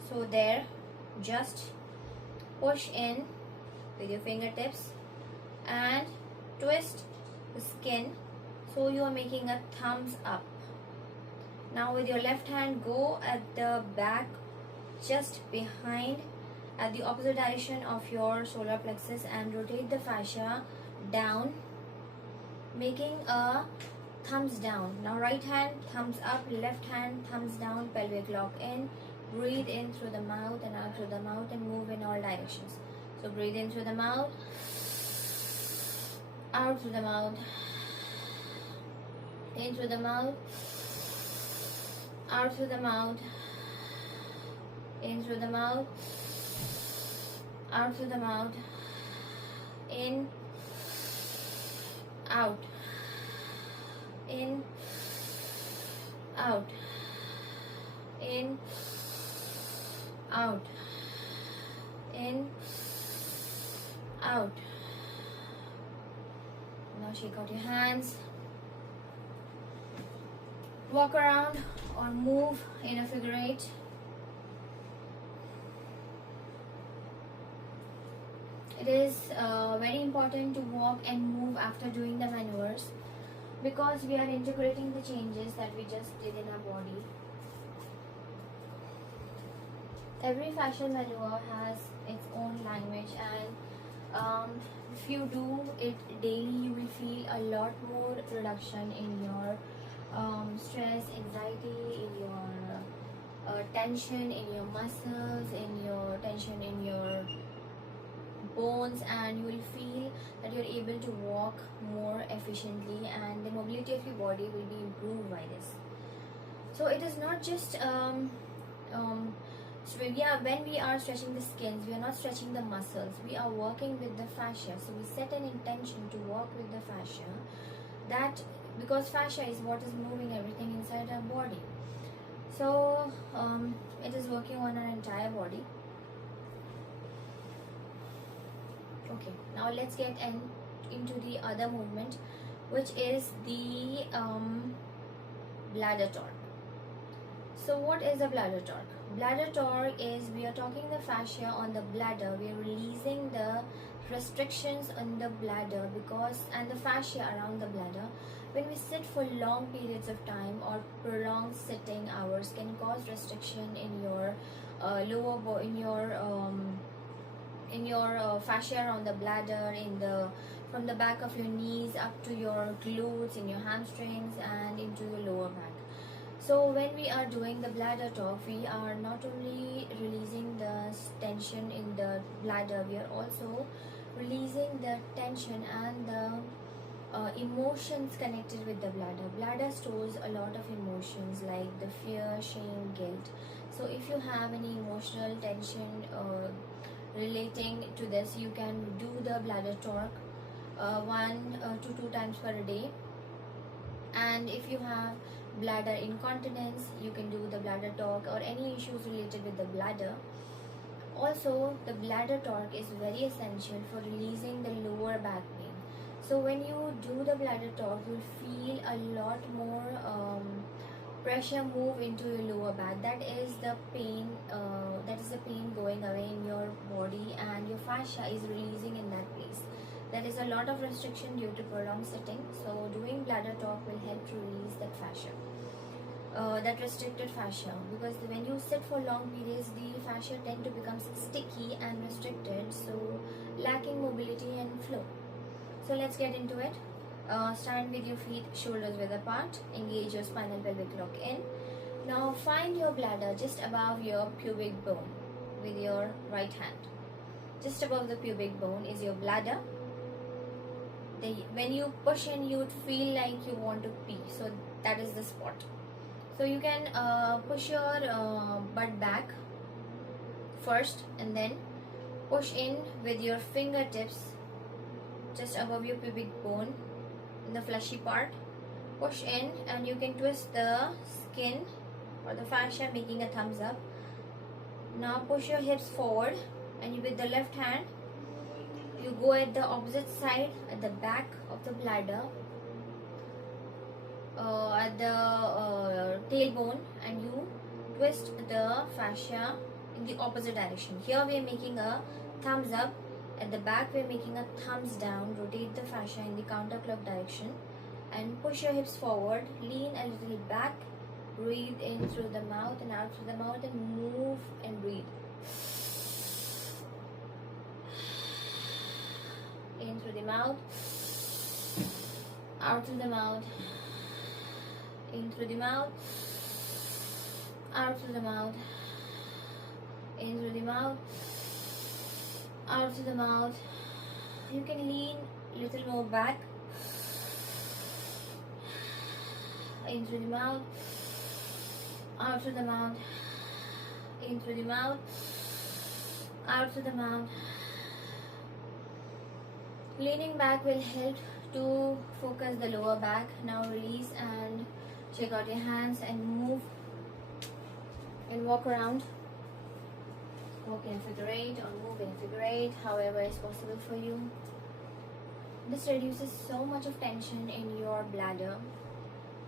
So there, just push in with your fingertips and twist the skin, so you are making a thumbs up. Now with your left hand, go at the back, just behind, at the opposite direction of your solar plexus, and rotate the fascia down, making a thumbs down. Now right hand thumbs up, left hand thumbs down, pelvic lock in. Breathe in through the mouth and out through the mouth, and move in all directions. So breathe in through the mouth, out through the mouth, in through the mouth, out through the mouth, in through the mouth, out through the mouth, in, out, in, out, in, out, in, out. Now shake out your hands. Walk around or move in a figure eight. It is very important to walk and move after doing the maneuvers, because we are integrating the changes that we just did in our body. Every fascial maneuver has its own language, and if you do it daily, you will feel a lot more reduction in your stress, anxiety, in your tension in your muscles, in your tension in your bones, and you will feel that you're able to walk more efficiently, and the mobility of your body will be improved by this. So it is not just when we are stretching the skins, we are not stretching the muscles, we are working with the fascia. So we set an intention to work with the fascia, that because fascia is what is moving everything inside our body. So it is working on our entire body. Okay, now let's get into the other movement, which is the bladder torque. So what is the bladder torque? Bladder torque is, we are talking the fascia on the bladder. We are releasing the restrictions on the bladder because, and the fascia around the bladder. When we sit for long periods of time or prolonged sitting hours can cause restriction in your in your fascia around the bladder, in the from the back of your knees up to your glutes, in your hamstrings, and into your lower back. So when we are doing the bladder torque, we are not only releasing the tension in the bladder, we are also releasing the tension and the emotions connected with the bladder. Bladder stores a lot of emotions like the fear, shame, guilt. So if you have any emotional tension relating to this, you can do the bladder torque 1 to 2 times per day. And if you have bladder incontinence, you can do the bladder torque, or any issues related with the bladder. Also, the bladder torque is very essential for releasing the lower back pain. So when you do the bladder torque, you'll feel a lot more pressure move into your lower back. That is the pain going away in your body, and your fascia is releasing in that place. There is a lot of restriction due to prolonged sitting, so doing bladder torque will help to release that fascia, that restricted fascia, because when you sit for long periods, the fascia tend to become sticky and restricted, so lacking mobility and flow. So let's get into it. Stand with your feet shoulders width apart, engage your spinal pelvic lock in. Now find your bladder just above your pubic bone with your right hand. Just above the pubic bone is your bladder. When you push in, you would feel like you want to pee, so that is the spot. So you can push your butt back first and then push in with your fingertips just above your pubic bone in the fleshy part. Push in and you can twist the skin or the fascia, making a thumbs up. Now push your hips forward, and with the left hand you go at the opposite side at the back of the bladder, at the tailbone, and you twist the fascia in the opposite direction. Here we are making a thumbs up, at the back we are making a thumbs down. Rotate the fascia in the counterclock direction and push your hips forward, lean a little back, breathe in through the mouth and out through the mouth, and move and breathe. In through the mouth, out through the mouth, in through the mouth, out through the mouth, in through the mouth, out through the mouth. You can lean a little more back, in through the mouth, out through the mouth, in through the mouth, out through the mouth. Leaning back will help to focus the lower back. Now release and check out your hands and move and walk around. Walk in figure 8 or move in figure 8, however is possible for you. This reduces so much of tension in your bladder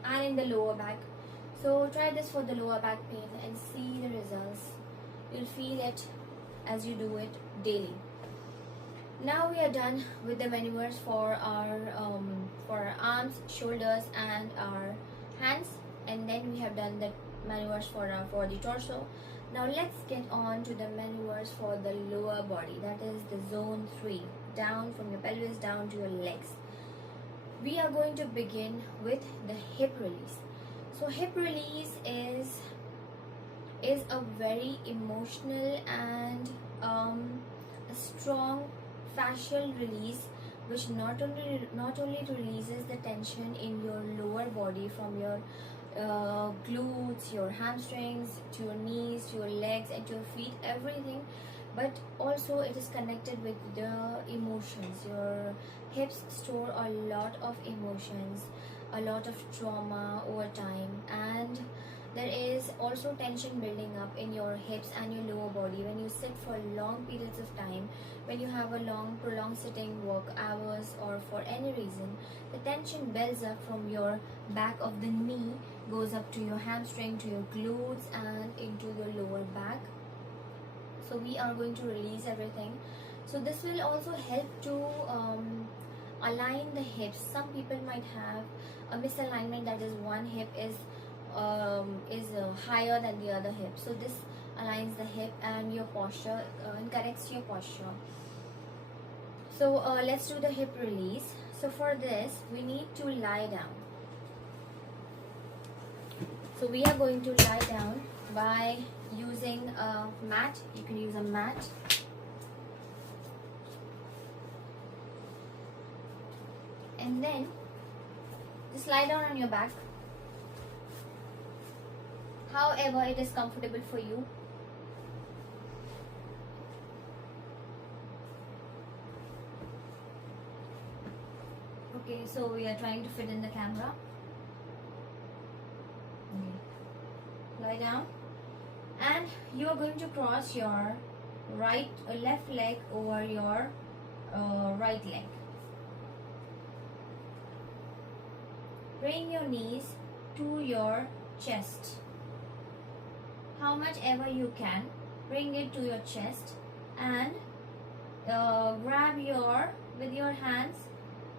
and in the lower back. So try this for the lower back pain and see the results. You'll feel it as you do it daily. Now we are done with the maneuvers for our arms, shoulders, and our hands, and then we have done the maneuvers for the torso. Now let's get on to the maneuvers for the lower body, that is the zone 3, down from your pelvis down to your legs. We are going to begin with the hip release. So hip release is a very emotional and a strong fascial release, which not only releases the tension in your lower body from your glutes, your hamstrings, to your knees, to your legs, and to your feet, everything, but also it is connected with the emotions. Your hips store a lot of emotions, a lot of trauma over time, and there is also tension building up in your hips and your lower body when you sit for long periods of time. When you have a long prolonged sitting work hours, or for any reason, the tension builds up from your back of the knee goes up to your hamstring, to your glutes, and into your lower back. So we are going to release everything. So this will also help to align the hips. Some people might have a misalignment, that is one hip is higher than the other hip. So this aligns the hip and your posture and corrects your posture. So let's do the hip release. So for this we need to lie down. So we are going to lie down by using a mat. You can use a mat. And then just lie down on your back, however it is comfortable for you. Okay, so we are trying to fit in the camera. Okay. Lie down, and you are going to cross your left leg over your right leg. Bring your knees to your chest. How much ever you can, bring it to your chest, and grab with your hands.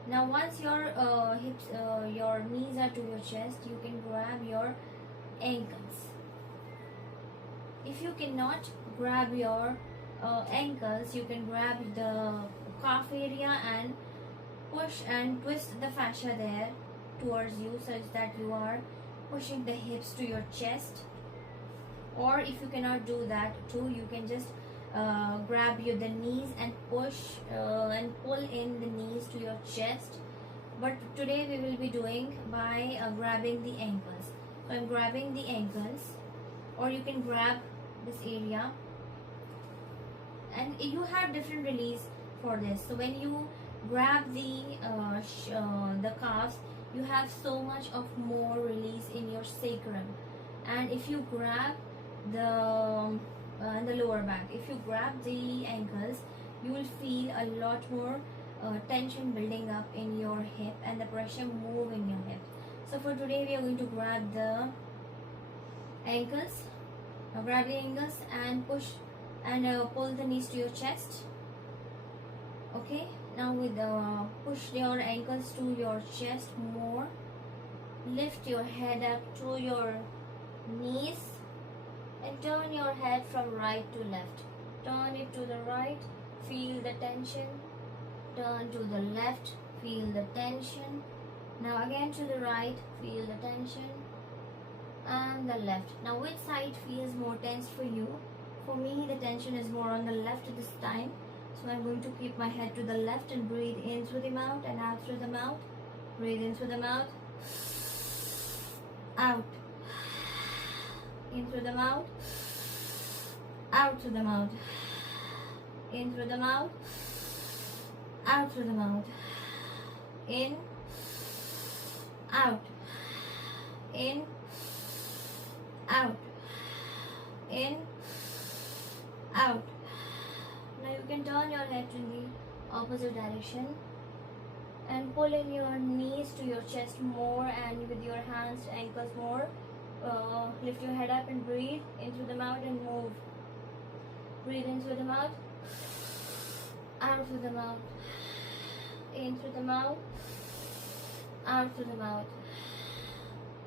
Now once your hips, your knees are to your chest, you can grab your ankles. If you cannot grab your ankles, you can grab the calf area and push and twist the fascia there towards you, such that you are pushing the hips to your chest. Or if you cannot do that too, you can just grab the knees and push and pull in the knees to your chest. But today we will be doing by grabbing the ankles. So I'm grabbing the ankles, or you can grab this area, and you have different release for this. So when you grab the calves, you have so much of more release in your sacrum. And if you grab the lower back, if you grab the ankles, you will feel a lot more tension building up in your hip and the pressure move in your hip. So for today we are going to grab the ankles. Now grab the ankles and push and pull the knees to your chest. Okay, now with push your ankles to your chest more. Lift your head up to your knees and turn your head from right to left. Turn it to the right, feel the tension. Turn to the left, feel the tension. Now again to the right, feel the tension. And the left. Now which side feels more tense for you? For me, the tension is more on the left this time. So I'm going to keep my head to the left and breathe in through the mouth and out through the mouth. Breathe in through the mouth. Out. In through the mouth. Out through the mouth. In through the mouth. Out through the mouth. In. Out. In. Out. In. Out. Now you can turn your head to the opposite direction and pull in your knees to your chest more, and with your hands, ankles more. Lift your head up and breathe in through the mouth and move. Breathe in through the mouth. Out through the mouth. In through the mouth. Out through the mouth.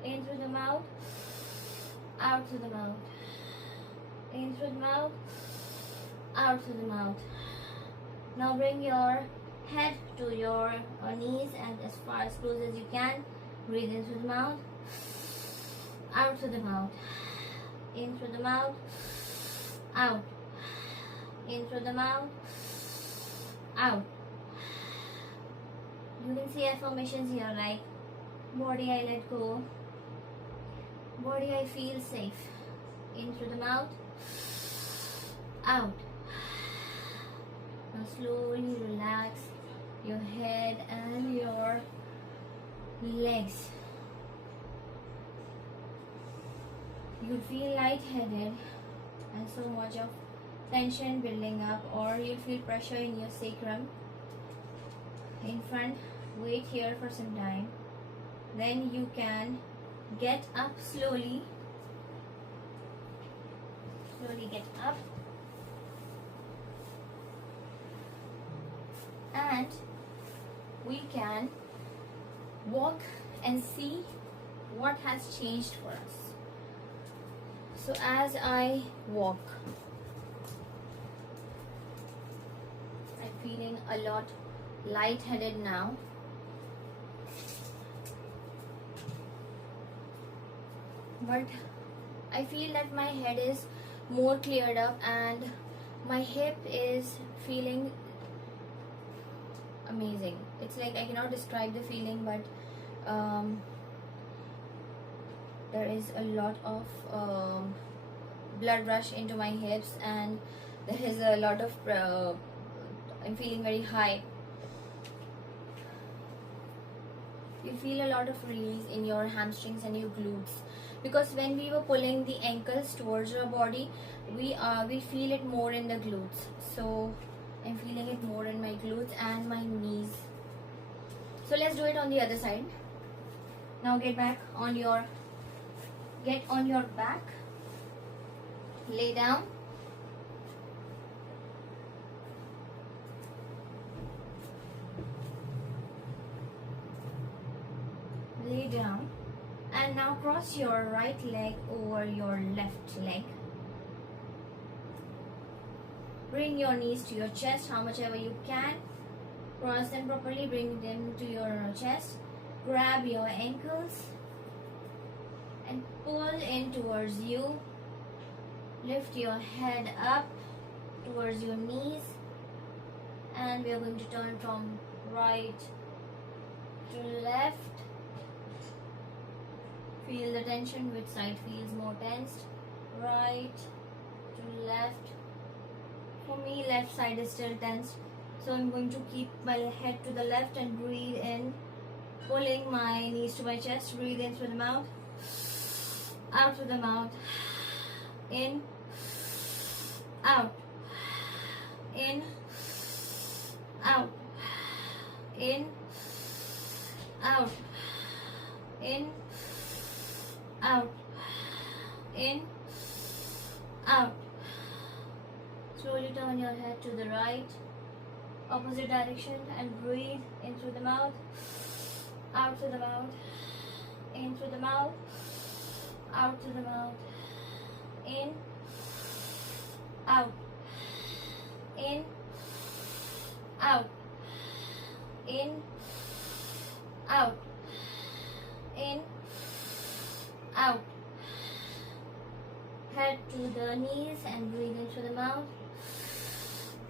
In through the mouth. Out through the mouth. In through the mouth. Out through the mouth. Now bring your head to your knees and as far as close as you can. Breathe in through the mouth. Out through the mouth. In through the mouth. Out. In through the mouth. Out. You can see affirmations here like body I let go. Body I feel safe. In through the mouth. Out. Now slowly relax your head and your legs. You feel lightheaded and so much of tension building up, or you feel pressure in your sacrum. In front, wait here for some time. Then you can get up slowly. Slowly get up. And we can walk and see what has changed for us. So as I walk, I'm feeling a lot lightheaded now. But I feel that my head is more cleared up and my hip is feeling amazing. It's like I cannot describe the feeling, but there is a lot of blood rush into my hips, and there is a lot of I'm feeling very high. You feel a lot of release in your hamstrings and your glutes, because when we were pulling the ankles towards your body, we feel it more in the glutes. So I'm feeling it more in my glutes and my knees. So let's do it on the other side. Now get on your back, lay down, and now cross your right leg over your left leg. Bring your knees to your chest, how much ever you can. Cross them properly, bring them to your chest. Grab your ankles and pull in towards you. Lift your head up towards your knees, and we are going to turn from right to left. Feel the tension, which side feels more tensed. Right to left. For me, left side is still tensed, so I'm going to keep my head to the left and breathe in, pulling my knees to my chest. Breathe in through the mouth, out through the mouth, in, out, in, out, in, out, in, out, in, out. Slowly turn your head to the right, opposite direction, and breathe in through the mouth, out through the mouth, in through the mouth, out through the mouth, in, out, in, out, in, out, in, out. Head to the knees and breathe in through the mouth,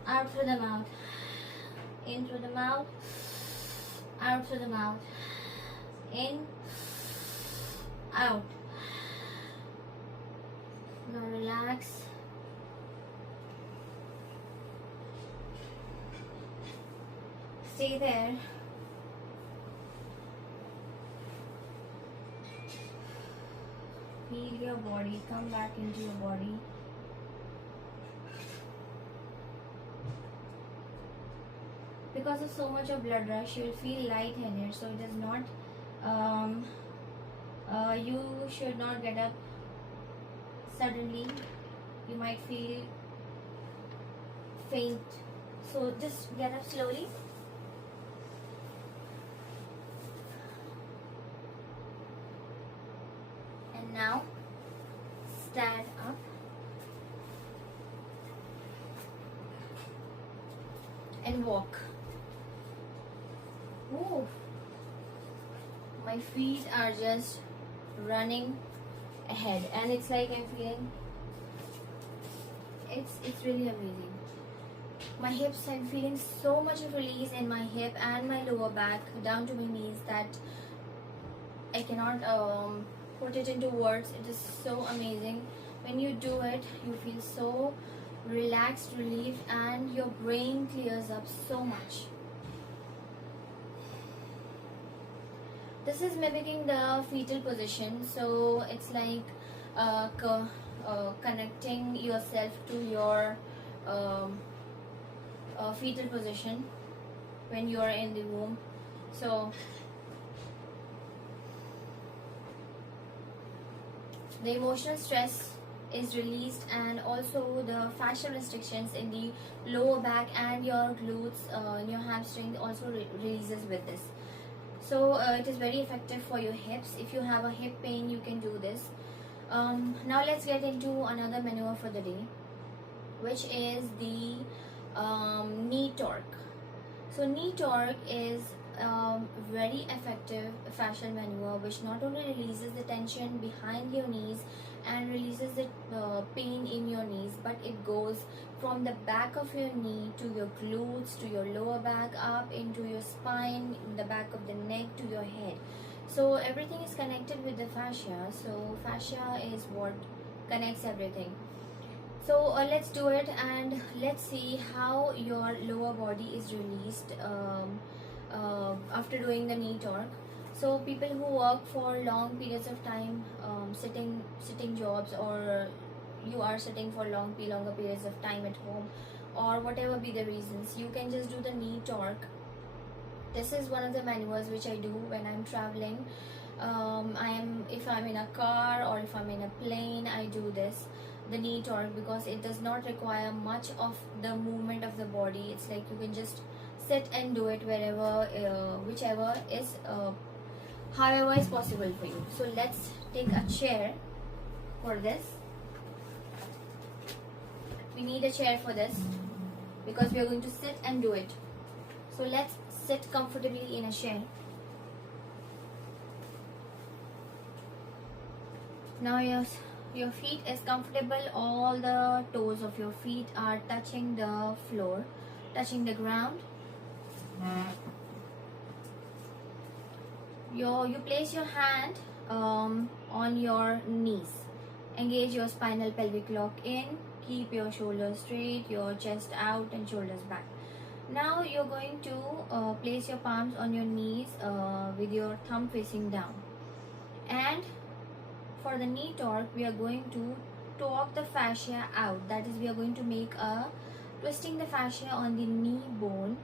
out through the mouth, in through the mouth, out through the mouth, in, out. Now relax. Stay there. Feel your body, come back into your body. Because of so much of blood rush, you will feel lightheaded, so it is not, you should not get up suddenly. You might feel faint, so just get up slowly. And now stand up and walk. Ooh. My feet are just running ahead, and it's like I'm feeling it's really amazing. My hips, I'm feeling so much of release in my hip and my lower back down to my knees that I cannot put it into words. It is so amazing. When you do it, you feel so relaxed, relieved, and your brain clears up so much. This is mimicking the fetal position, so it's like connecting yourself to your fetal position when you are in the womb. So the emotional stress is released, and also the fascial restrictions in the lower back and your glutes, and your hamstring also releases with this. So it is very effective for your hips. If you have a hip pain, you can do this. Now let's get into another maneuver for the day, which is the knee torque. So knee torque is very effective fascial maneuver, which not only releases the tension behind your knees and releases the pain in your knees, but it goes from the back of your knee to your glutes, to your lower back, up into your spine, the back of the neck, to your head. So everything is connected with the fascia. So fascia is what connects everything. So let's do it, and let's see how your lower body is released after doing the knee torque. So people who work for long periods of time, sitting jobs, or you are sitting for longer periods of time at home, or whatever be the reasons, you can just do the knee torque. This is one of the maneuvers which I do when I'm traveling. If I'm in a car or if I'm in a plane, I do this, the knee torque, because it does not require much of the movement of the body. It's like you can just sit and do it wherever, whichever is, however is possible for you. So let's take a chair for this. We need a chair for this because we are going to sit and do it. So let's sit comfortably in a chair. Now your feet is comfortable. All the toes of your feet are touching the floor, touching the ground. You place your hand on your knees. Engage your spinal pelvic lock in. Keep your shoulders straight, your chest out and shoulders back. Now you're going to place your palms on your knees with your thumb facing down. And for the knee torque, we are going to torque the fascia out. That is, we are going to make a twisting the fascia on the knee bone.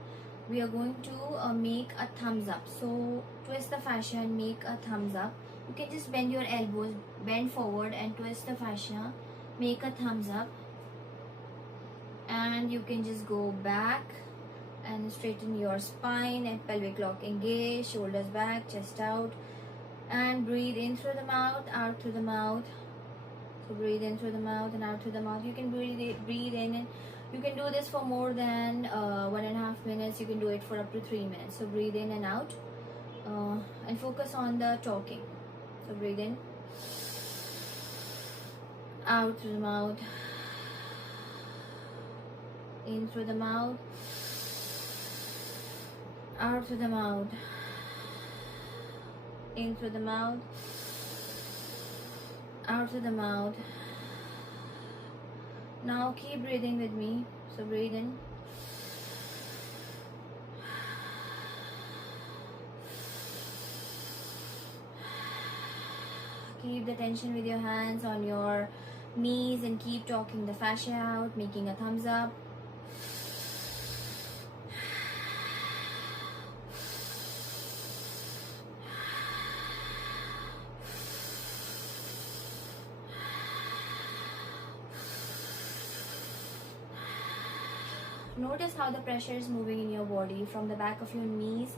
We are going to make a thumbs up. So twist the fascia and make a thumbs up. You can just bend your elbows, bend forward and twist the fascia, make a thumbs up. And you can just go back and straighten your spine and pelvic lock engage, shoulders back, chest out, and breathe in through the mouth, out through the mouth. So breathe in through the mouth and out through the mouth. You can breathe in, and you can do this for more than 1.5 minutes. You can do it for up to 3 minutes. So breathe in and out, and focus on the talking. So breathe in, out through the mouth, in through the mouth, out through the mouth, in through the mouth, out through the mouth. Now keep breathing with me. So breathe in, keep the tension with your hands on your knees and keep talking the fascia out, making a thumbs up. Notice how the pressure is moving in your body from the back of your knees,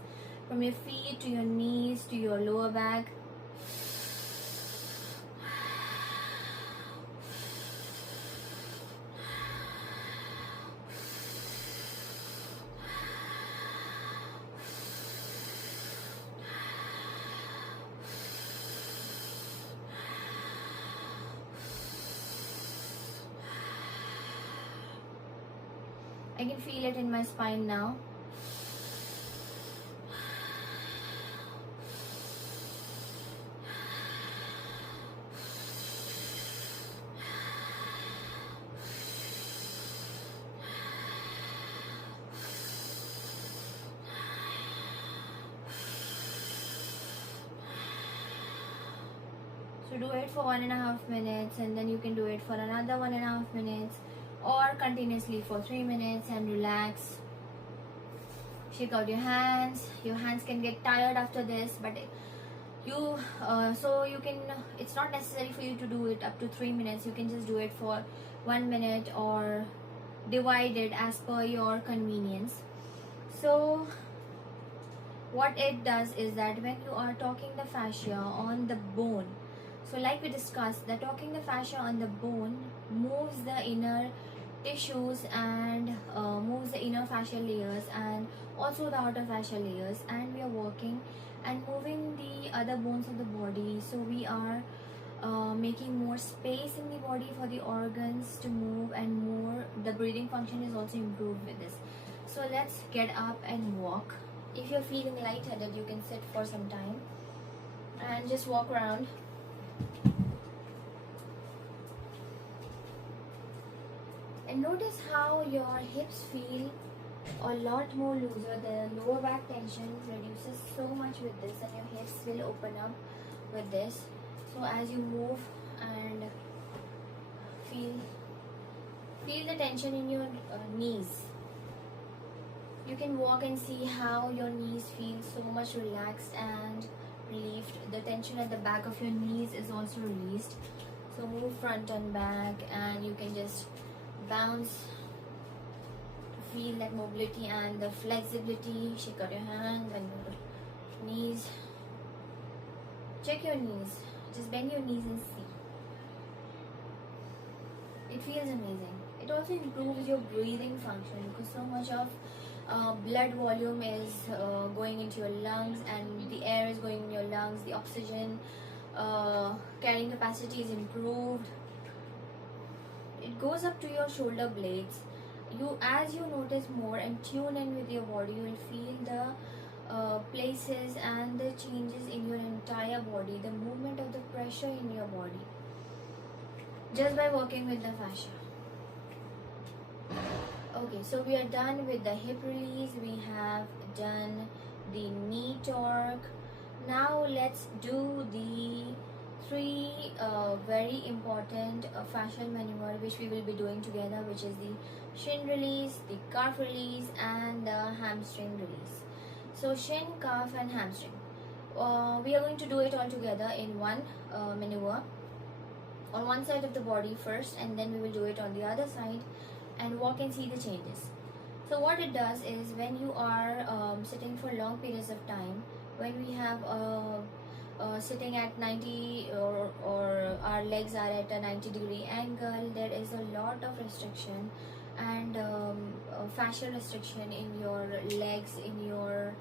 from your feet to your knees to your lower back. I can feel it in my spine now. So do it for 1.5 minutes, and then you can do it for another 1.5 minutes, or continuously for 3 minutes, and relax. Shake out your hands. Your hands can get tired after this, but So you can, it's not necessary for you to do it up to 3 minutes. You can just do it for 1 minute or divide it as per your convenience. So what it does is that when you are talking the fascia on the bone, so like we discussed, the talking the fascia on the bone moves the inner tissues and moves the inner fascial layers and also the outer fascial layers, and we are working and moving the other bones of the body. So we are making more space in the body for the organs to move, and more the breathing function is also improved with this. So let's get up and walk. If you're feeling lightheaded, you can sit for some time and just walk around. And notice how your hips feel a lot more looser. The lower back tension reduces so much with this, and your hips will open up with this. So as you move and feel the tension in your knees. You can walk and see how your knees feel so much relaxed and relieved. The tension at the back of your knees is also released. So move front and back, and you can just bounce to feel that mobility and the flexibility. Shake out your hand, bend your knees. Check your knees. Just bend your knees and see. It feels amazing. It also improves your breathing function, because so much of blood volume is going into your lungs, and the air is going in your lungs. The oxygen carrying capacity is improved. It goes up to your shoulder blades. As you notice more and tune in with your body, you will feel the places and the changes in your entire body, the movement of the pressure in your body, just by working with the fascia. Okay, so we are done with the hip release. We have done the knee torque. Now let's do the three very important fascial maneuver which we will be doing together, which is the shin release, the calf release, and the hamstring release. So shin, calf, and hamstring. We are going to do it all together in one maneuver on one side of the body first, and then we will do it on the other side and walk and see the changes. So what it does is, when you are sitting for long periods of time, when we have sitting at 90 or our legs are at a 90-degree angle, there is a lot of restriction and fascial restriction in your legs, in your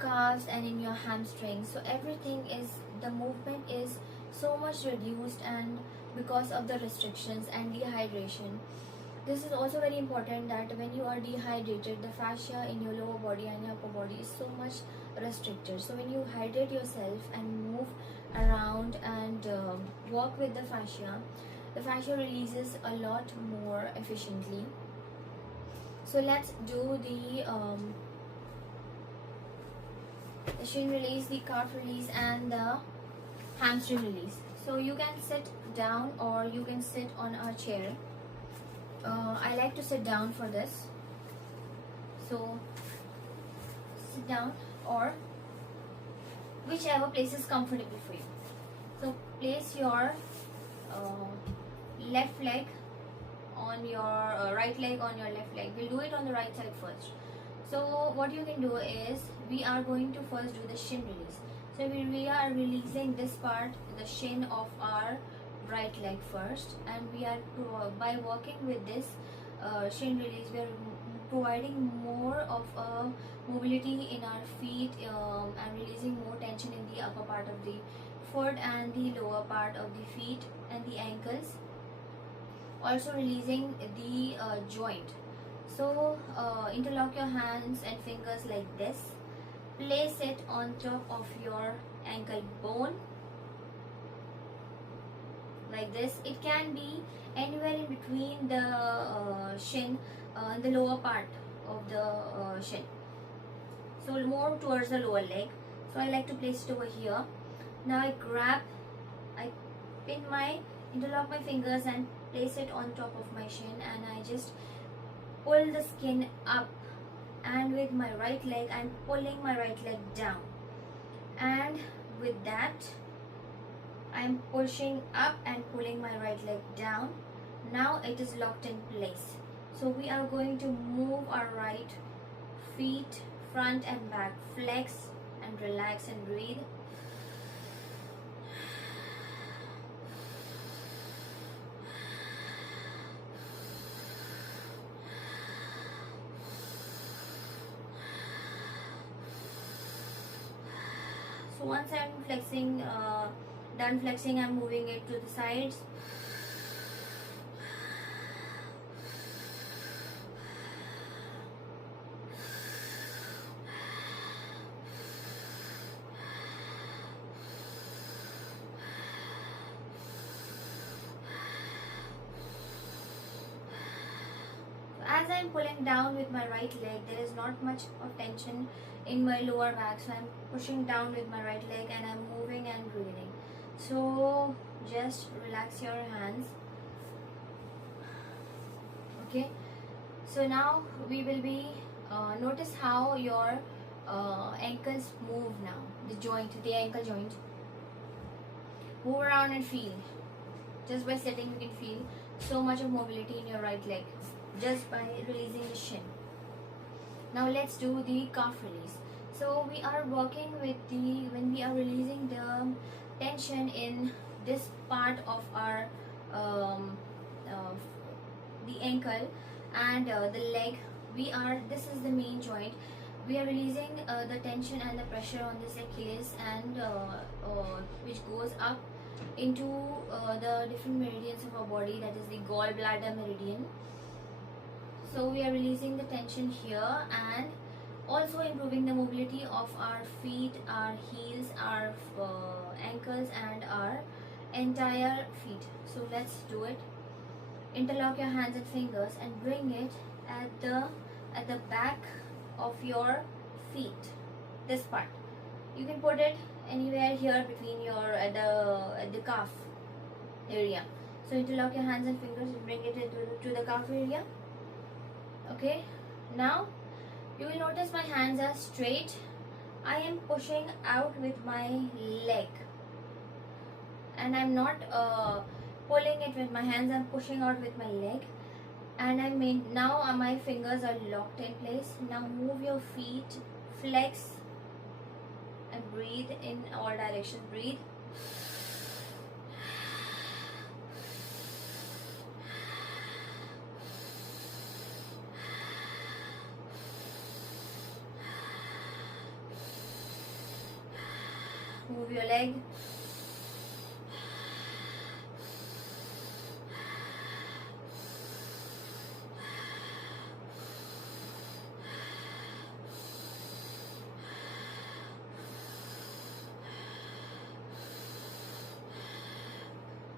calves, and in your hamstrings. So everything is, the movement is so much reduced, and because of the restrictions and dehydration. This is also very important, that when you are dehydrated, the fascia in your lower body and your upper body is so much restricted. So when you hydrate yourself and move around and work with the fascia releases a lot more efficiently. So let's do the shin release, the calf release, and the hamstring release. So you can sit down or you can sit on a chair. I like to sit down for this. So sit down, or whichever place is comfortable for you. So place your left leg on your right leg on your left leg. We'll do it on the right side first. So what you can do is, we are going to first do the shin release. So we are releasing this part, the shin of our right leg first, and we are by working with this shin release, we are providing more of a mobility in our feet and releasing more tension in the upper part of the foot and the lower part of the feet and the ankles, also releasing the joint. So interlock your hands and fingers like this, place it on top of your ankle bone like this. It can be anywhere in between the shin, the lower part of the shin, so more towards the lower leg. So I like to place it over here. Now I interlock my fingers and place it on top of my shin, and I just pull the skin up, and with my right leg I'm pulling my right leg down, and with with that, I'm pushing up and pulling my right leg down. Now it is locked in place. So we are going to move our right feet front and back, flex and relax and breathe. So once I'm flexing, done flexing, I'm moving it to the sides. As I'm pulling down with my right leg, there is not much of tension in my lower back, so I'm pushing down with my right leg and I'm moving and breathing. So just relax your hands. Okay, so now we will be notice how your ankles move now. The ankle joint, move around and feel. Just by sitting you can feel so much of mobility in your right leg just by releasing the shin. Now let's do the calf release. So we are working with when we are releasing the tension in this part of our the ankle and the leg, this is the main joint. We are releasing the tension and the pressure on this Achilles and which goes up into the different meridians of our body, that is the gallbladder meridian. So we are releasing the tension here and also improving the mobility of our feet, our heels, our ankles and our entire feet. So let's do it. Interlock your hands and fingers and bring it at the back of your feet. This part. You can put it anywhere here between your at the calf area. So interlock your hands and fingers and bring it to the calf area. Okay, now you will notice my hands are straight. I am pushing out with my leg and I'm not pulling it with my hands. I'm pushing out with my leg and now my fingers are locked in place. Now move your feet, flex and breathe in all directions. Breathe. Move your leg.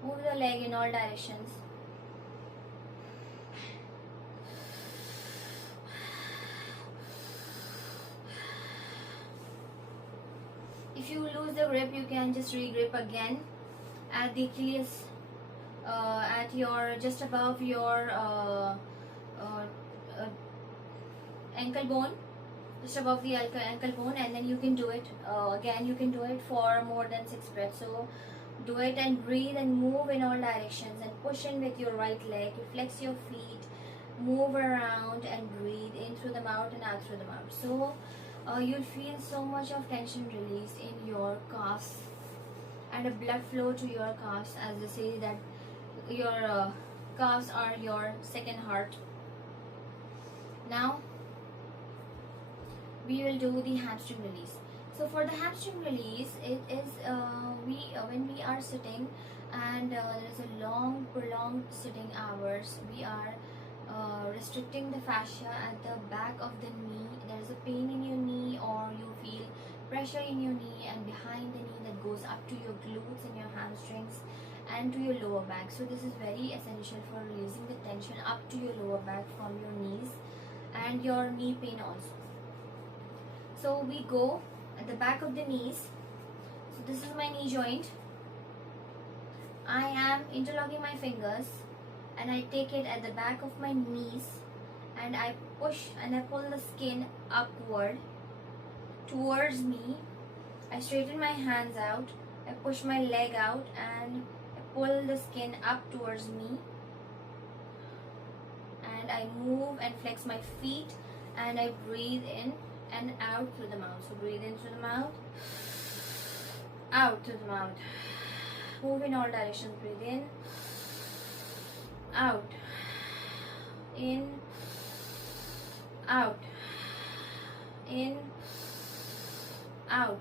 Move the leg in all directions. If you lose the grip, you can just re-grip again at the Achilles, at your just above your ankle bone, just above the ankle bone, and then you can do it again. You can do it for more than 6 breaths. So do it and breathe and move in all directions and push in with your right leg. Flex your feet, move around and breathe in through the mouth and out through the mouth. So you'll feel so much of tension released in your calves and a blood flow to your calves, as they say that your calves are your second heart. Now we will do the hamstring release. So for the hamstring release, it is when we are sitting and there is a long prolonged sitting hours, we are restricting the fascia at the back of the knee. There is a pain in your knee or you feel pressure in your knee and behind the knee that goes up to your glutes and your hamstrings and to your lower back. So this is very essential for releasing the tension up to your lower back from your knees and your knee pain also. So we go at the back of the knees. So this is my knee joint. I am interlocking my fingers and I take it at the back of my knees and I push and I pull the skin upward towards me I straighten my hands out, I push my leg out and I pull the skin up towards me, and I move and flex my feet, and I breathe in and out through the mouth. So breathe in through the mouth, out through the mouth. Move in all directions. Breathe in, out, in, out, in, out,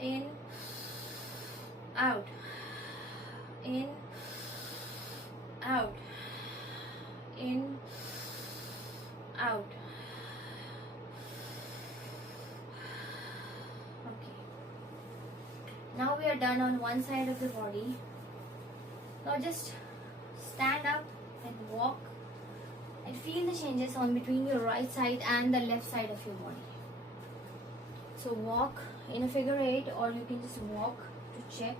in, out, in, out, in, out. Okay. Now we are done on one side of the body. Now just stand up and walk and feel the changes on between your right side and the left side of your body. So walk in a figure 8, or you can just walk to check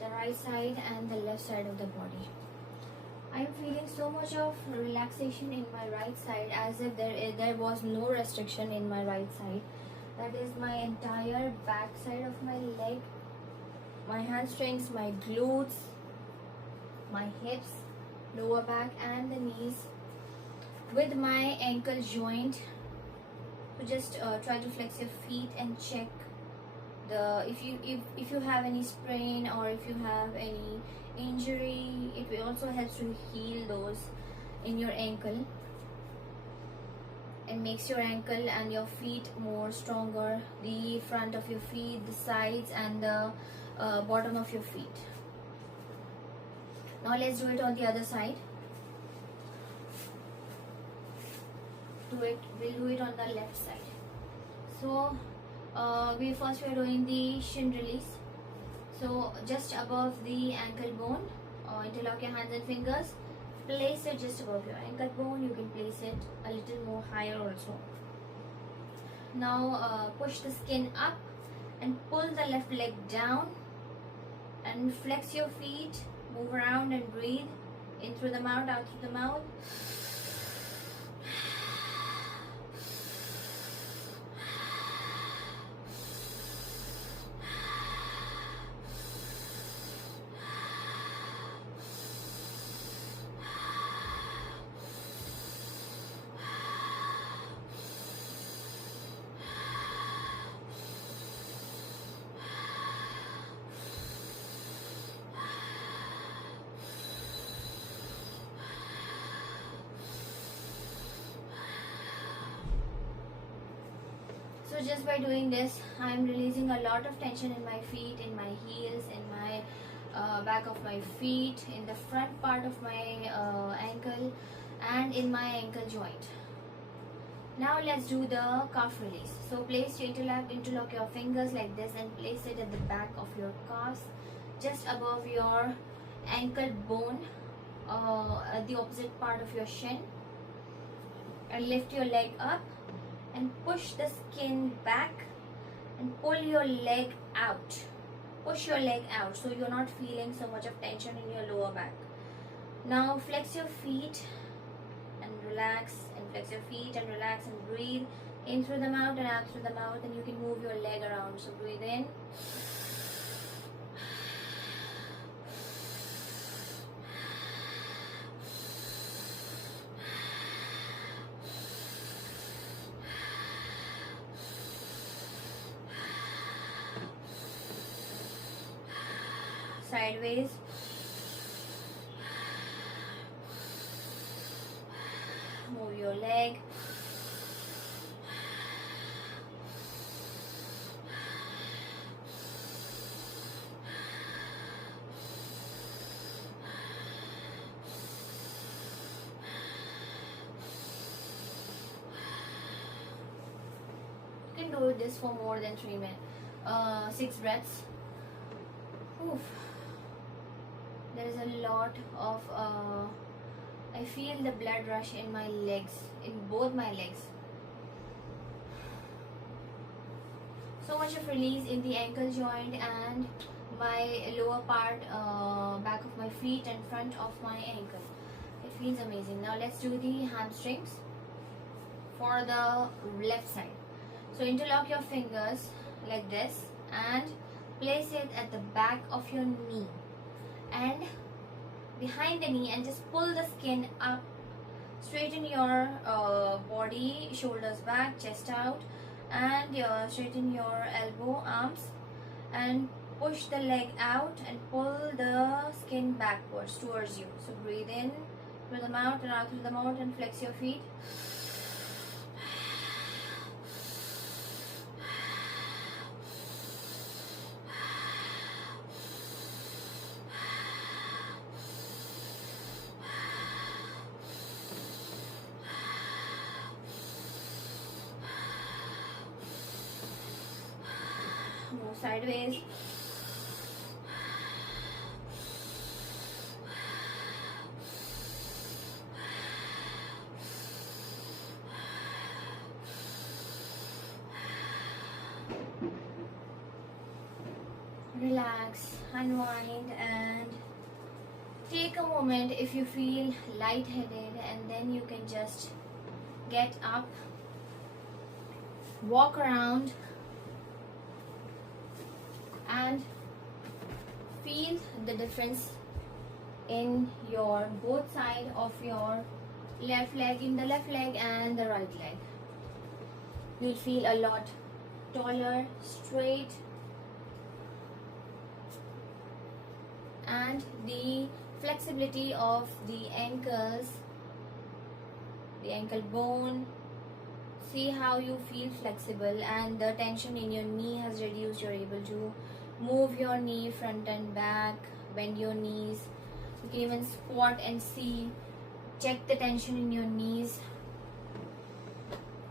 the right side and the left side of the body. I am feeling so much of relaxation in my right side, as if there was no restriction in my right side. That is my entire back side of my leg, my hamstrings, my glutes, my hips, lower back and the knees, with my ankle joint. So just try to flex your feet and check the if you have any sprain or if you have any injury. It will also helps to heal those in your ankle and makes your ankle and your feet more stronger, the front of your feet, the sides and the bottom of your feet. Now let's do it on the other side. We'll do it on the left side. So we are doing the shin release. So just above the ankle bone, interlock your hands and fingers, place it just above your ankle bone. You can place it a little more higher also. Now push the skin up and pull the left leg down and flex your feet, move around and breathe in through the mouth, out through the mouth. So just by doing this, I am releasing a lot of tension in my feet, in my heels, in my back of my feet, in the front part of my ankle and in my ankle joint. Now let's do the calf release. So place your interlock your fingers like this and place it at the back of your calves, just above your ankle bone, at the opposite part of your shin, and lift your leg up and push the skin back and pull your leg out. Push your leg out so you're not feeling so much of tension in your lower back. Now flex your feet and relax, and flex your feet and relax, and breathe in through the mouth and out through the mouth, and you can move your leg around. So breathe in, sideways, move your leg, you can do this for more than 3 minutes, 6 breaths. Oof. There is a lot of I feel the blood rush in my legs, in both my legs. So much of release in the ankle joint and my lower part, back of my feet and front of my ankle. It feels amazing. Now let's do the hamstrings for the left side. So interlock your fingers like this and place it at the back of your knee and behind the knee, and just pull the skin up. Straighten your body, shoulders back, chest out, and straighten your elbow, arms, and push the leg out and pull the skin backwards towards you. So breathe in through the mouth and out through the mouth and flex your feet. Move sideways. Relax, unwind, and take a moment if you feel lightheaded, and then you can just get up, walk around, and feel the difference in your both side of your left leg, in the left leg and the right leg. You'll feel a lot taller, straight, and the flexibility of the ankles, the ankle bone. See how you feel flexible, and the tension in your knee has reduced. You're able to move your knee front and back, bend your knees. You can even squat and see, check the tension in your knees.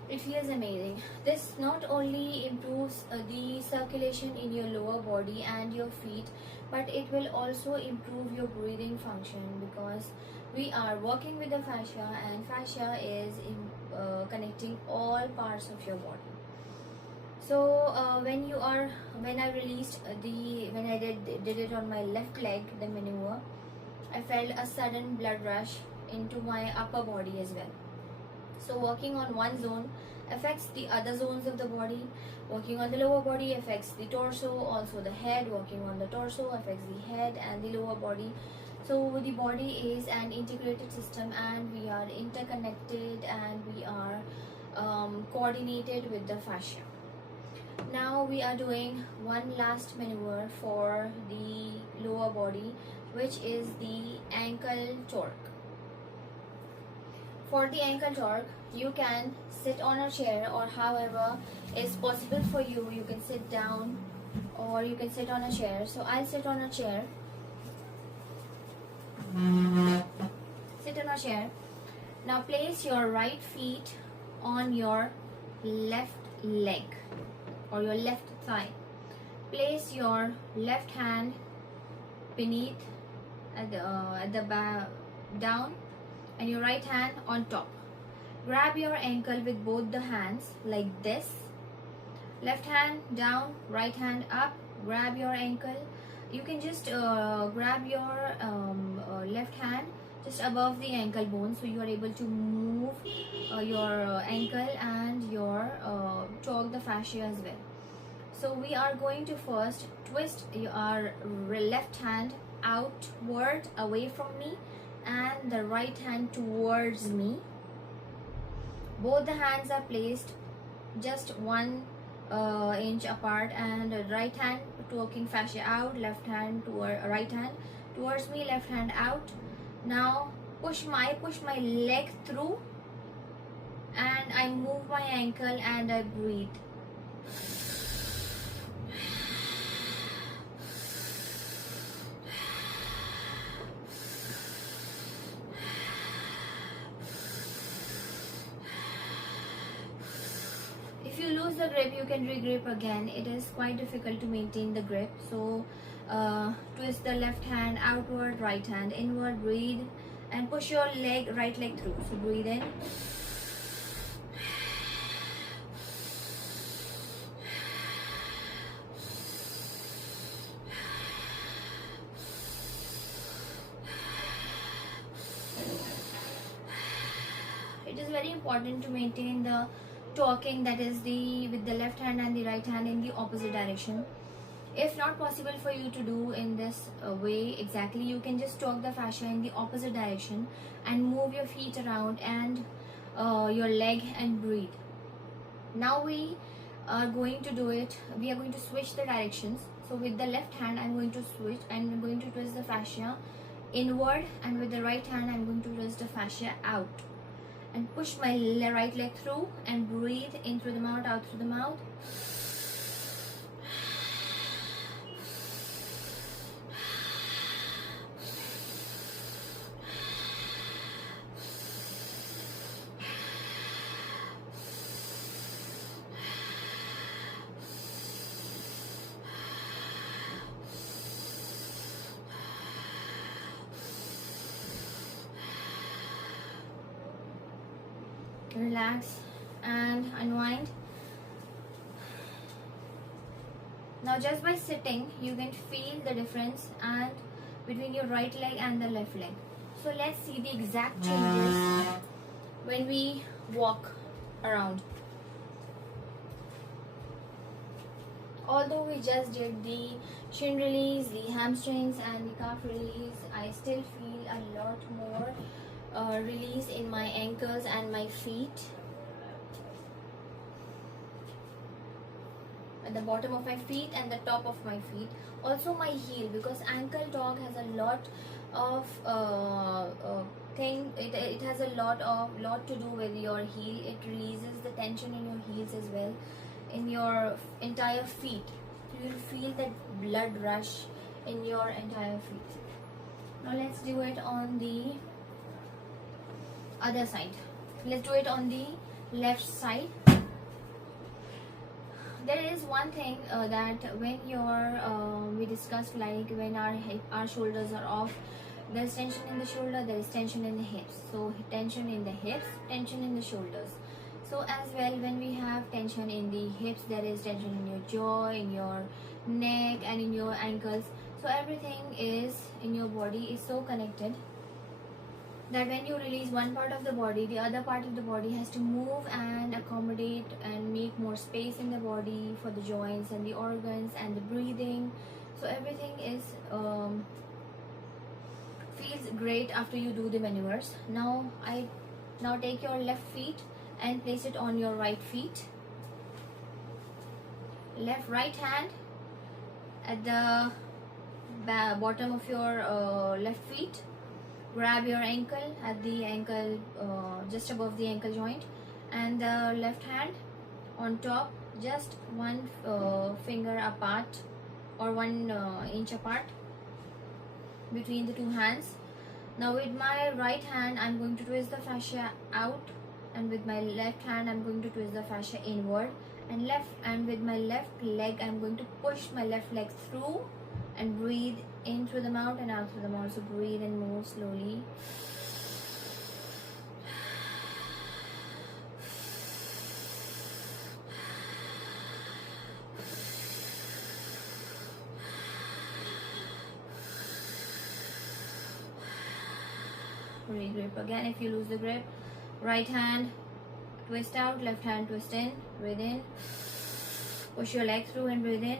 It feels amazing. This not only improves the circulation in your lower body and your feet, but it will also improve your breathing function, because we are working with the fascia, and fascia is connecting all parts of your body. So when I did it on my left leg, the maneuver, I felt a sudden blood rush into my upper body as well. So working on one zone affects the other zones of the body. Working on the lower body affects the torso, also the head. Working on the torso affects the head and the lower body. So the body is an integrated system, and we are interconnected, and we are coordinated with the fascia. Now we are doing one last maneuver for the lower body, which is the ankle torque. For the ankle torque, you can sit on a chair, or however is possible for you. You can sit down or you can sit on a chair. So I'll sit on a chair. Sit on a chair. Now place your right feet on your left leg or your left thigh. Place your left hand beneath at the back down, and your right hand on top. Grab your ankle with both the hands like this. Left hand down, right hand up. Grab your ankle. You can just grab your left hand just above the ankle bone, so you are able to move your ankle and your torque the fascia as well. So we are going to first twist your left hand outward away from me, and the right hand towards me. Both the hands are placed just 1 inch apart, and right hand torquing fascia out, left hand toward right hand towards me, left hand out. Now push my leg through, and I move my ankle and I breathe. If you lose the grip, you can re-grip again. It is quite difficult to maintain the grip. So twist the left hand outward, right hand inward, breathe, and push your right leg through. So breathe in. It is very important to maintain the talking, that is the with the left hand and the right hand in the opposite direction. If not possible for you to do in this way exactly, you can just talk the fascia in the opposite direction and move your feet around and your leg and breathe. Now we are going to do it, we are going to switch the directions. So with the left hand I'm going to switch and I'm going to twist the fascia inward, and with the right hand I'm going to twist the fascia out and push my right leg through and breathe in through the mouth, out through the mouth. Relax and unwind. Now just by sitting you can feel the difference and between your right leg and the left leg. So let's see the exact changes when we walk around. Although we just did the shin release, the hamstrings and the calf release, I still feel a lot more release in my ankles and my feet, at the bottom of my feet and the top of my feet, also my heel, because ankle dog has a lot of it has a lot to do with your heel. It releases the tension in your heels as well, in your entire feet. You will feel that blood rush in your entire feet. Now let's do it on the other side. Let's do it on the left side. There is one thing that when we discussed, like when our shoulders are off, there is tension in the shoulder, there is tension in the hips. So tension in the hips, tension in the shoulders. So as well, when we have tension in the hips, there is tension in your jaw, in your neck and in your ankles. So everything is in your body is so connected that when you release one part of the body, the other part of the body has to move and accommodate and make more space in the body for the joints and the organs and the breathing. So everything is feels great after you do the maneuvers. Now take your left feet and place it on your right feet. Right hand at the bottom of your left feet. Grab your ankle at the ankle, just above the ankle joint, and the left hand on top, just one finger apart or 1 inch apart between the two hands. Now with my right hand I'm going to twist the fascia out, and with my left hand I'm going to twist the fascia inward, and with my left leg I'm going to push my left leg through and breathe in through the mouth and out through the mouth. So breathe and move slowly. Re-grip again if you lose the grip. Right hand twist out, left hand twist in, breathe in. Push your leg through and breathe in.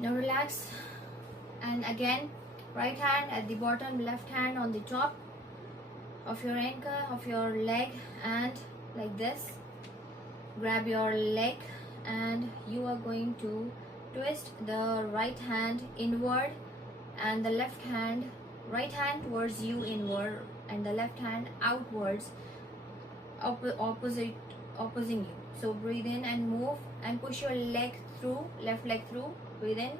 Now relax, and again right hand at the bottom, left hand on the top of your ankle, of your leg, and like this grab your leg, and you are going to twist the right hand inward and the left hand, right hand towards you inward and the left hand outwards, opposing you. So breathe in and move and push your leg through, left leg through. Breathe in.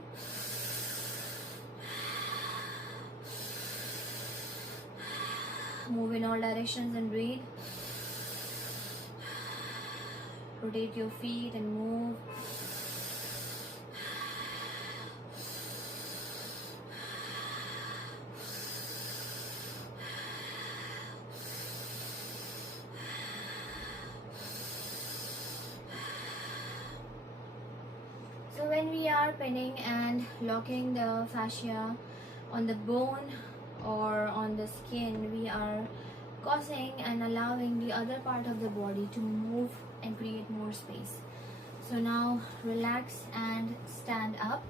Move in all directions and breathe. Rotate your feet and move. So when we are pinning and locking the fascia on the bone or on the skin, we are causing and allowing the other part of the body to move and create more space. So now relax and stand up.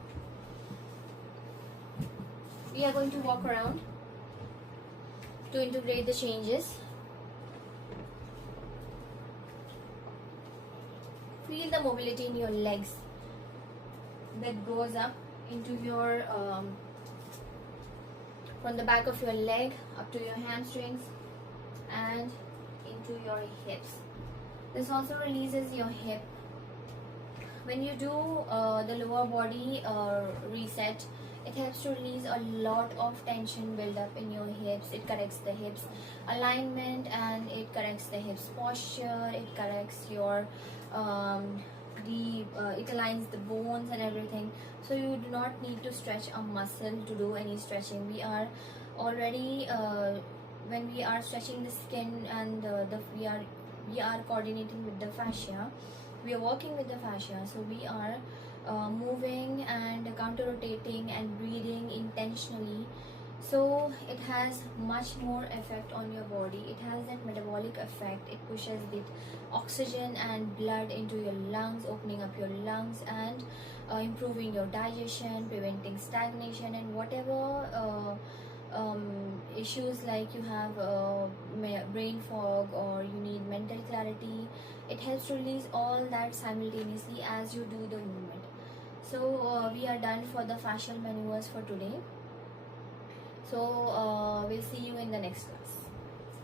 We are going to walk around to integrate the changes. Feel the mobility in your legs that goes up into your from the back of your leg up to your hamstrings and into your hips. This also releases your hip. When you do the lower body reset, it helps to release a lot of tension build up in your hips. It corrects the hips alignment and it corrects the hips posture. It corrects your it aligns the bones and everything. So you do not need to stretch a muscle to do any stretching. We are already when we are stretching the skin and we are coordinating with the fascia. We are working with the fascia, so we are moving and counter rotating and breathing intentionally. So it has much more effect on your body. It has that metabolic effect. It pushes the oxygen and blood into your lungs, opening up your lungs and improving your digestion, preventing stagnation and whatever issues like you have brain fog or you need mental clarity. It helps to release all that simultaneously as you do the movement. So we are done for the fascial maneuvers for today. So we'll see you in the next class.